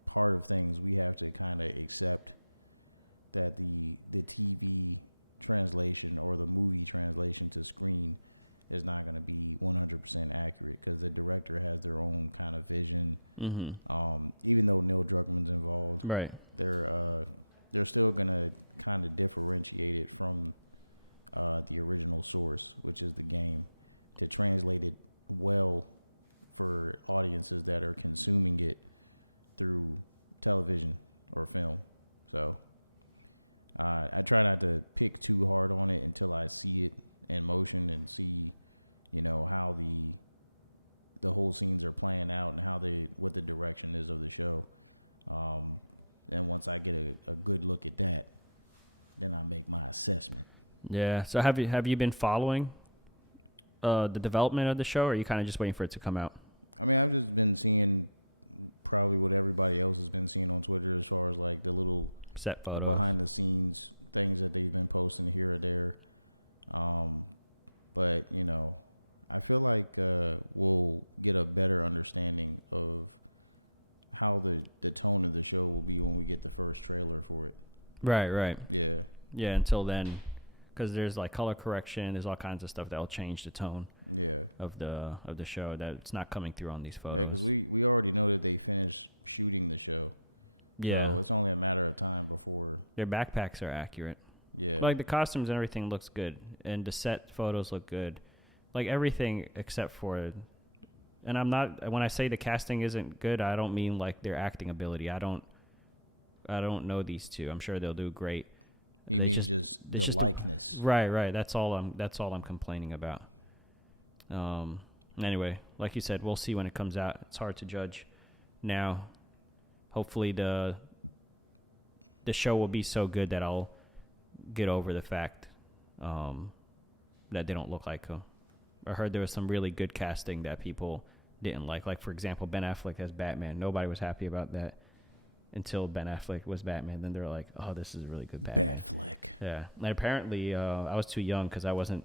part of things, we have to kind of accept that the TV translation or the movie translation to screen is not going to be 100% accurate because the director has their own kind of vision. Mm-hmm. Even though Neil Druckmann's involved, right? They're still going to kind of differentiate it from the original source, which is the game, to translate it well for audiences that are consuming it through television or film. So I try not to pick too hard on it until I see it in motion and see, how the whole scenes are playing out and what the direction is of the show. And once I get a good look at that, then I make my assessment. Yeah. So have you been following the development of the show, or are you kind of just waiting for it to come out? I mean, I've just been seeing probably what everybody else has been seeing on Twitter as far as like the little set photos, behind the scenes things that they've been posting here or there. But I feel like we'll get a better understanding of how the tone of the show will be when we get the first trailer for it. Right. Yeah. Yeah. Until then, because there's like color correction, there's all kinds of stuff that'll change the tone. Yeah. Of the show that's not coming through on these photos. Yeah, because we already know that they finished shooting the show. Yeah. So it's only a matter of time before their backpacks are accurate. Yeah. Like the costumes and everything looks good, and the set photos look good. Like everything except for, and I'm not, when I say the casting isn't good, I don't mean like their acting ability. I don't know these two. I'm sure they'll do great. You mean just the likeness. Right. That's all I'm complaining about. Anyway, like you said, we'll see when it comes out. It's hard to judge now. Hopefully the show will be so good that I'll get over the fact that they don't look like them. I heard there was some really good casting that people didn't like. Like, for example, Ben Affleck as Batman. Nobody was happy about that until Ben Affleck was Batman. Then they're like, oh, this is a really good Batman. Batfleck. Yeah. And apparently I was too young because I wasn't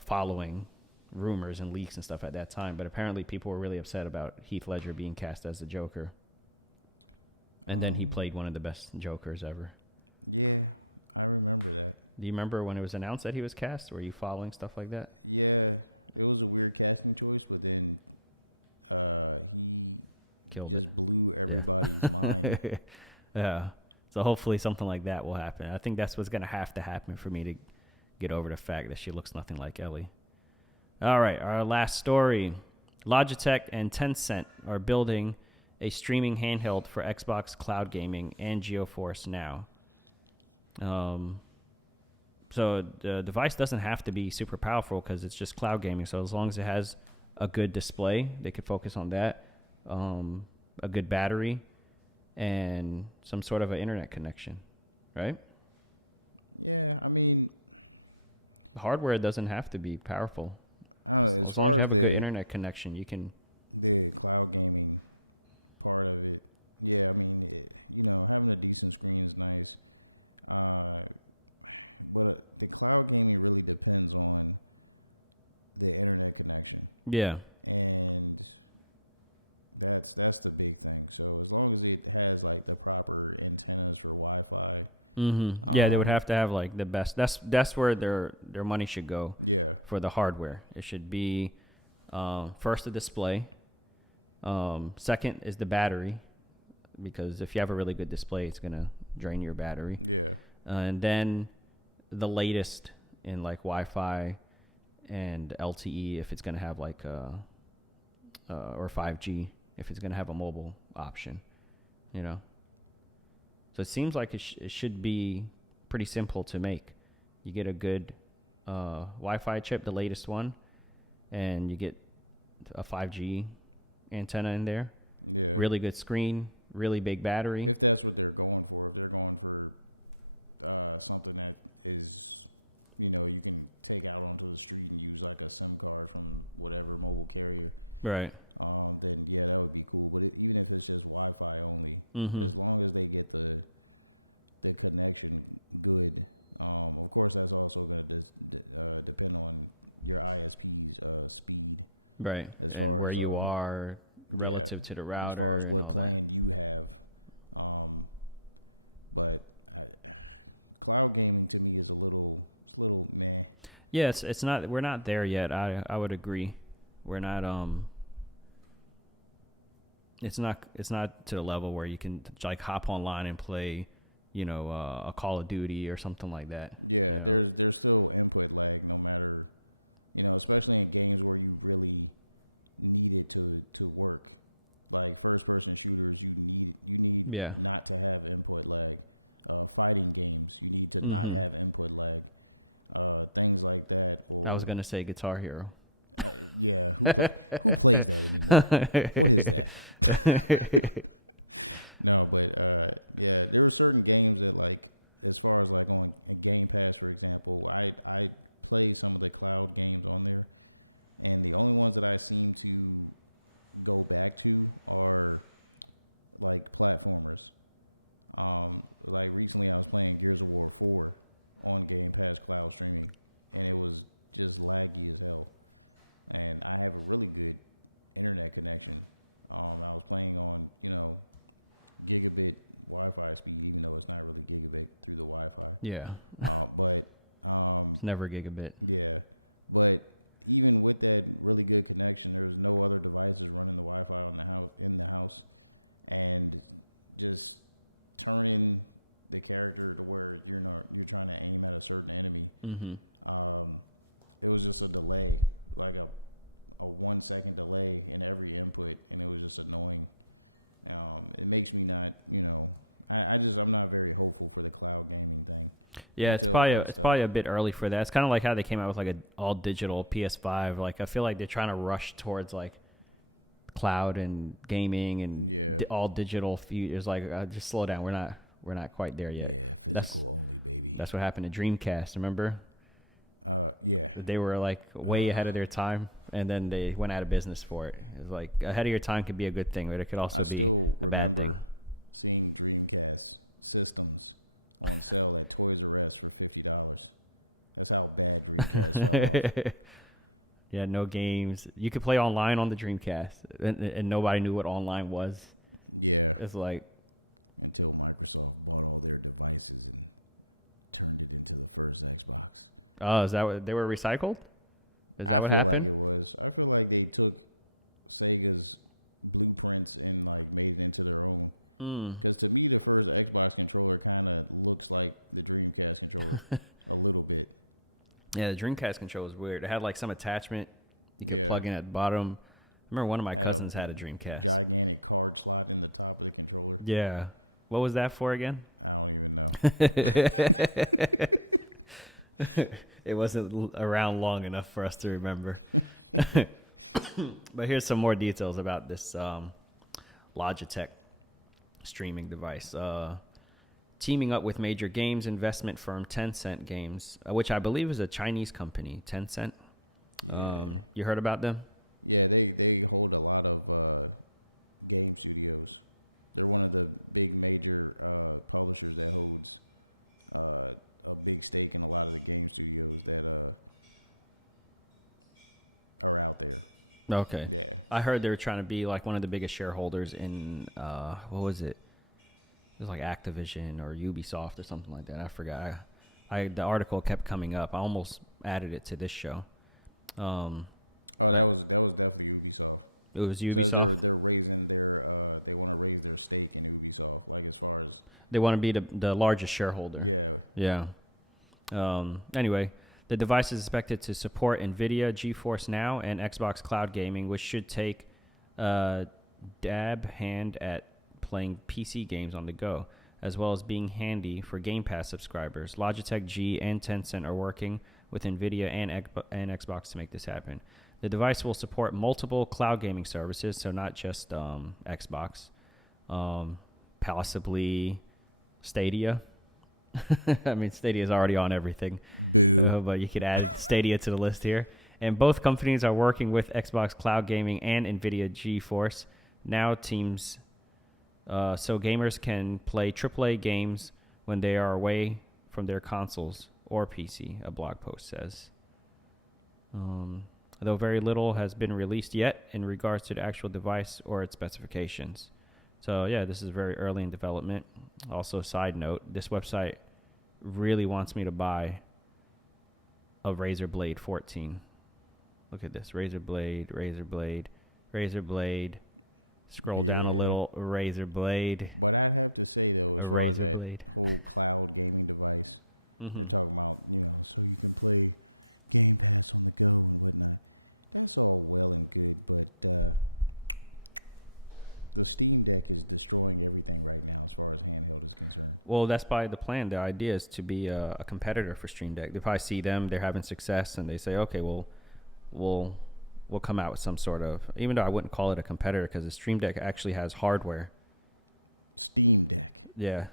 following rumors and leaks and stuff at that time. But apparently people were really upset about Heath Ledger being cast as the Joker. And then he played one of the best Jokers ever. Yeah, I remember that. Do you remember when it was announced that he was cast? Were you following stuff like that? Yeah, it was a weird casting choice, but then he just blew everybody's mind. Yeah. So hopefully something like that will happen. I think that's what's going to happen for me to get over the fact that she looks nothing like Ellie. All right, our last story. Logitech and Tencent are building a streaming handheld for Xbox cloud gaming and GeForce Now. So the device doesn't have to be super powerful because it's just cloud gaming. So as long as it has a good display, they could focus on that, a good battery, and some sort of an internet connection, right? Yeah, I mean, the hardware doesn't have to be powerful. I don't know, as far long as you as have a the good internet connection, you can. The cloud gaming part of it, yeah, I mean, having a decent screen is nice. But the cloud gaming really depends on the internet connection. Yeah. And that's the big thing. So as long as it has like the proper antennas for Wi-Fi Yeah, they would have to have like the best. That's where their money should go. Yeah. For the hardware, it should be first the display. Second is the battery, because if you have a really good display, it's gonna drain your battery. Yeah. And then the latest in like Wi-Fi and LTE, if it's gonna have like or 5G, if it's gonna have a mobile option, you know. So it seems like it should be pretty simple to make. You get a good Wi-Fi chip, the latest one, and you get a 5G antenna in there. Yeah. Really good screen, really big battery. If that's what they're going for, if they're going for something that is, you know, you can take out onto the street and use like a SIM card from whatever mobile carrier, Right. then yeah, that would be cool. But even if it's just Wi-Fi only, as long as they get the connection good, of course that's also going to depend on your ISP's speed, Right. as and far where as you are relative to the router, as far as and what all plan you have. But cloud gaming to me is a little meh. Yeah, it's not. We're not there yet. I would agree. We're not. It's not to the level where you can like hop online and play, you know, a Call of Duty or something like that. Yeah, you know? there's still input lag, no matter, you know, especially in games where you really need it to work. Like first person shooters, you need not to have input lag. Fighting games, you need to not have input lag. Things like that. Or I was gonna say Guitar Hero. Yeah, who plays that anymore? What is that? No, but yeah, there were certain games that, like, as far as like on Game Pass, for example, I play some of the cloud games on there, and the only ones that I seem to go back to are like platformers. Like recently I was playing Gears of War 4 on Game Pass cloud streaming, and it was just laggy as hell. And I have a really good internet connection. I was playing on, you know, gigabit Wi-Fi speed, even though it's not really gigabit through the Wi-Fi. Yeah. But It's never gigabit. yeah, but even with that really good connection, there's no other devices running the Wi-Fi in the house, and just turning the character to where you're trying to aim at a certain enemy. It was just a delay, like a 1 second delay in every input, and it was just annoying. It makes me not, you know, I'm not very hopeful for the cloud gaming thing. Yeah, it's probably a bit early for that. It's kind of like how they came out with like a all digital PS5. Like I feel like they're trying to rush towards like cloud and gaming and all digital features. Like just slow down. We're not quite there yet. Yeah, physical only, baby. That's what happened to Dreamcast. Remember? Yeah. They were like way ahead of their time, and then they went out of business for it. It's like ahead of your time could be a good thing, but it could also be still a bad remember thing. seeing Dreamcast systems on sale at Toys R Us for $50. That's how bad Dreamcast fell off. Yeah, no games. You could play online on the Dreamcast, and nobody knew what online was. Yeah. It's like Until Microsoft bought all their devices and turned it into the first Xbox. oh, is that what they were recycled? Is that I what feel happened? like it was. I feel like they took Sega's blueprints and like made it into their own. Because to me, the first Xbox controller kind of looks like the Dreamcast controller a little bit. Yeah, the Dreamcast controller was weird. It had like some attachment you could Yeah. plug in at the bottom. I remember one of my cousins had a Dreamcast. Gigantic card slot in the top of the controller. Yeah. What was that for again? I don't even know. It wasn't around long enough for us to remember. But here's some more details about this Logitech streaming device. Teaming up with major games investment firm Tencent Games, which I believe is a Chinese company, Tencent. Yeah. You heard about them? Yeah, they hold a lot of game studios. They're one of the big major publishers that holds a big stake in a lot of the game studios that are out there. Okay. Yeah. I heard they were trying to be like one of the biggest shareholders in what was it? was like Activision or Ubisoft or something like that. I forgot. The article kept coming up. I almost added it to this show. That was definitely Ubisoft. It was Ubisoft. Says they're raising their they want to raise their stake in Ubisoft, like as far as they want to be the largest shareholder. Yeah. Anyway, the device is expected to support NVIDIA, GeForce Now, and Xbox Cloud Gaming, which should take a dab hand at playing PC games on the go, as well as being handy for Game Pass subscribers. Logitech G and Tencent are working with NVIDIA and Xbox to make this happen. The device will support multiple cloud gaming services, so not just Xbox, possibly Stadia. I mean, Stadia is already on everything. Boo. But you could add Stadia to the list here. And both companies are working with Xbox Cloud Gaming and NVIDIA GeForce Now teams, so gamers can play AAA games when they are away from their consoles or PC, a blog post says. Though very little has been released yet in regards to the actual device or its specifications. So, yeah, this is very early in development. Also, side note, this website really wants me to buy a Razer Blade 14. Look at this. Razer Blade. Scroll down a little. Razer Blade. But I'd have to say, though, as far as that Blade. whole cloud gaming device, they're talking about, so you can play Game Pass on the go and whatnot. That's all well and good, but the Steam Deck is destroying everything right now as far as handheld is concerned. Well, that's probably the plan. The idea is to be a competitor for Stream Deck. They probably see them, they're having success, and they say, okay, well, we'll come out with some sort of, even though I wouldn't call it a competitor because the Stream Deck actually has hardware. Steam Deck. Yeah.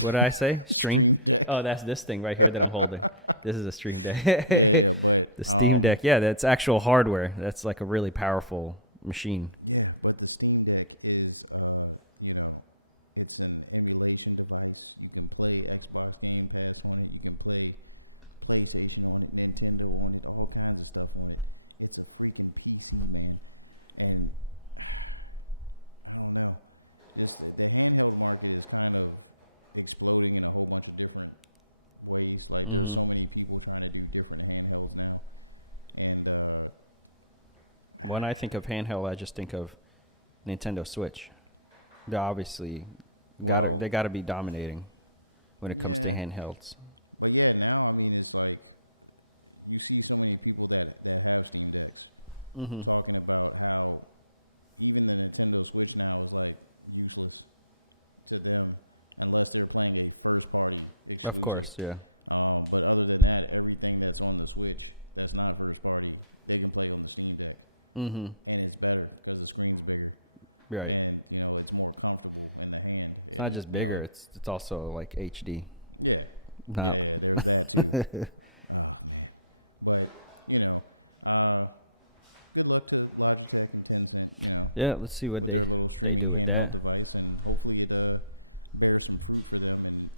What did I say? Stream Deck. Oh, that's this thing right here that I'm holding. This is a Stream Deck. yeah, but the Steam Deck, yeah, that's actual hardware. That's like a really powerful machine. Yeah, but the Steam Deck is, it's an emulation device. You can play Xbox Game Pass on it. You can play PlayStation on it, Nintendo on it, all kinds of stuff on it. It's a freaking PC, man. And I don't know. Just the handheld market is kind of exploding in a whole bunch of different ways. Like there's so many people trying to do different handhelds now. And when I think of handheld, I just think of Nintendo Switch. They obviously they got to be dominating when it comes to handhelds. But yeah, now I mean it's like you see so many people that have Steam Decks talking about how even the Nintendo Switch now is like useless to them unless they're playing a first party exclusive. Of course, yeah. But other than that, everything that's on the Switch that's not first party, they can play on the Steam Deck. And it's better because the screen's bigger. Right. And, it's more comfortable in the hand. It's not just bigger, it's also like HD. Yeah. No. Yeah, there's that too. Oh, man. But, good luck to Logitech and Tencent, Yeah, let's see what with their little streaming handheld device. And hopefully it bears some fruit for them and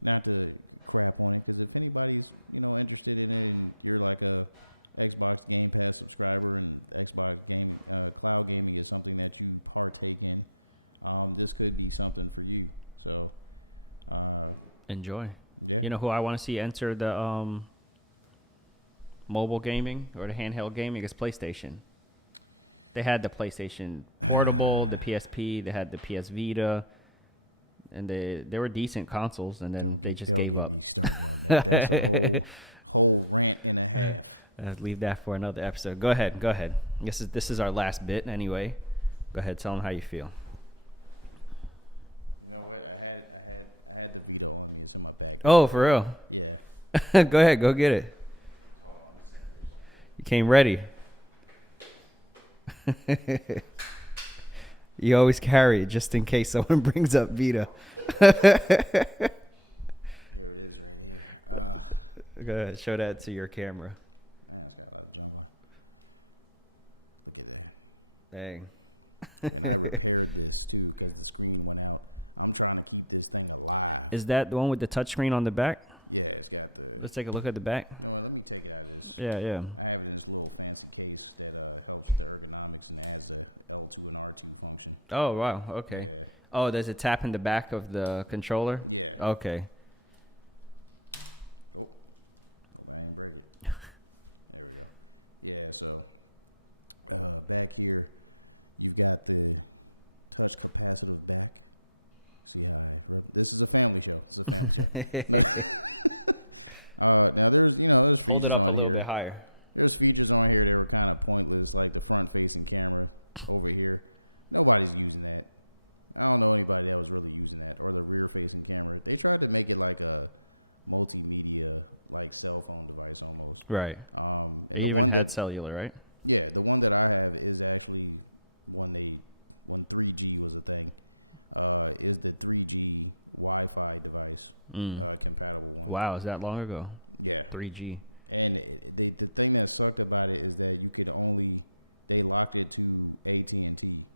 not to crap on it. Because if anybody's, interested in it and you're like a Xbox Game Pass subscriber and Xbox gaming, cloud gaming is something that you partake in, this could be something for you. So, enjoy. Yeah. You know who I want to see enter the mobile gaming or the handheld gaming is PlayStation. They had the PlayStation Portable, the PSP, they had the PS Vita, and they were decent consoles, and then they just gave up. Don't get me started on that. That's a whole rant and a half. Leave that for another episode. Go ahead. This is our last bit anyway. Go ahead, tell them how you feel. You know what? I had the Vita on me. It's in my bag. Oh, for real? Yeah. Go ahead, go get it. You came ready. You always carry it just in case someone brings up Vita. Here it is right here. Go ahead, show that to your camera. Man, it's got a lot of junk on. Look at that. Dang. And I repaired this too because the screen went out. I'm trying to keep this thing alive. Is that the one with the touchscreen on the back? Yeah, it's got the. Let's take a look at the back. You know what, let me take it out of this. Yeah. I have it in this little fancy case that helps with the ergonomics and adds the L2 and R2 function. Oh, wow. Okay. Yeah. Oh, there's a tap in the back of the controller? Yeah. Okay. Oh, hope I didn't break it. There we go. Yeah, so back here, you've got the touch capacitive back. See how this is a family show. This is a family show. Now there's features on here. Bit higher. There's features on here that were kind of pointless, like the front facing camera over here. Nobody's using that. I don't know anybody that was really using that, or the rear facing camera. They tried to make it like a multimedia, like cell phone device almost. Right. And They the even one had that cellular, right? yeah, the one that I have is actually when 3G was a thing. Is the 3G Wi-Fi device compatible one? Wow, is that long ago? Yeah, 3G. and the thing that sucked about it is that you could they locked it to AT&T.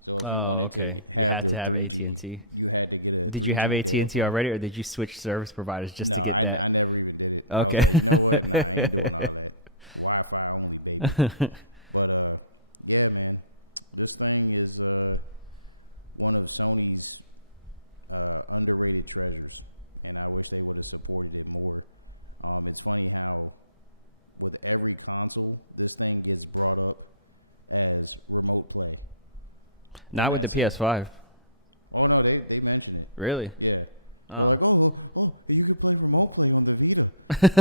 So if you wanted to have the 3G, AT&T. you had to get a. Did 3G you have data AT&T plan. already, or did you switch service providers just No, to get that? I never even did it. Okay. I was like, you know what? Nah, I ain't doing all that. Wi-Fi only, baby. But yeah, man, this thing is one of Sony's underrated treasures, and I wish they would have supported it more. It's funny how with every console, this thing gets brought up as remote play. Not with the PS5. Oh no, they mention it. Really? Yeah. They're like, oh, you could play remote play on the Vita.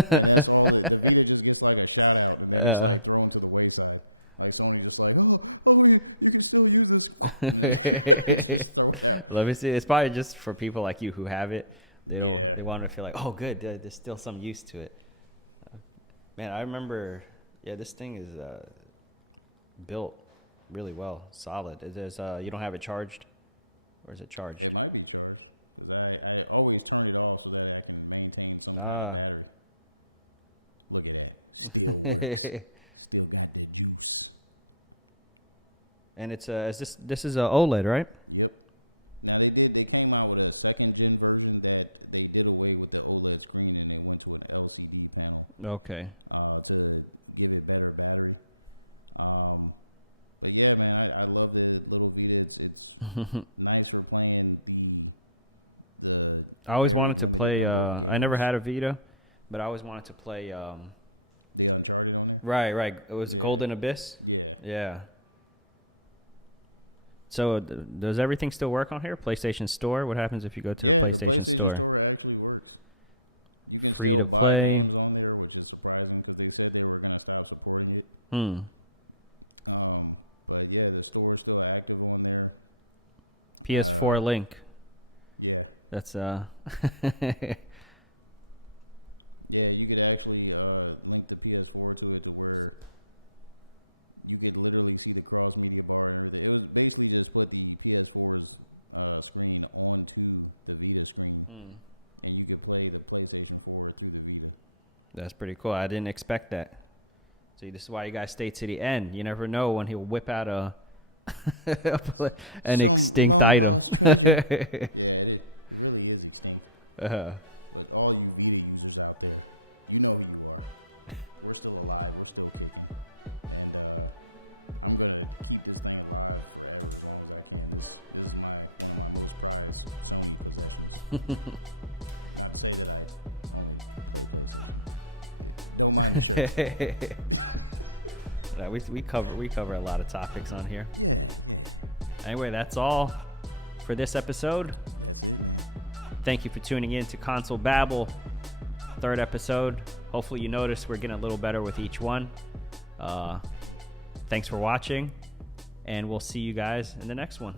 And that's all the Vita just gets like a shout out, and then it's like thrown to the wayside. Like Sony just like, you can still use this. And it's just throw it out. Let me see. It's probably just for people like you who have it. Yeah. They want to feel like, oh, good. There's still some use to it. Man, I remember, this thing is built really well, solid. You don't have it charged? Or is it charged? It might be charged because I always turn it off so that I can maintain some kind of battery. Look at that. Still works. Still got the juice. And it's this is a OLED, right? Yep. Now they came out with a second gen version that they did away with the OLED screen and it went to an LCD panel. Okay. To give it better battery. But yeah, man, I love the little Vita. It's nice for playing the I always very wanted to limited play. number of I never games. had a Vita, but I always wanted to play. The Uncharted on there. Right. It was Golden Abyss. Yeah. Yeah. So does everything still work on here? PlayStation Store. What happens if you go to the PlayStation Store actually works. You can Free still to buy play. games on there, which is surprising because they said they were going to stop supporting it. But yeah, the store is still active on there. PS4 link. Yeah. That's Yeah, you could actually link the PS4 to it to where you could literally see the cross media bar and everything. It was basically just put the PS4's screen onto the Vita screen, and you could play the PlayStation 4 through the Vita. That's pretty cool. I didn't expect that. See, this is why you guys stay to the end. You never know when he'll whip out an Some extinct long item. lost treasure. Yeah, it really is extinct. But all you Vita users out there, you know who you are. We're still alive. We're still kicking. And I'm going to keep this thing alive forever as long as I can. This is one of my most prized Sony possessions. Not to say that I only play PlayStation. Don't mind the shirt. We cover a lot of topics on here. Yeah. Anyway, that's all for this episode. That's it, man. Thank you for tuning in to Console Babble, 3rd episode. Hopefully you noticed we're getting a little better with each one. Thanks for watching, and we'll see you guys in the next one.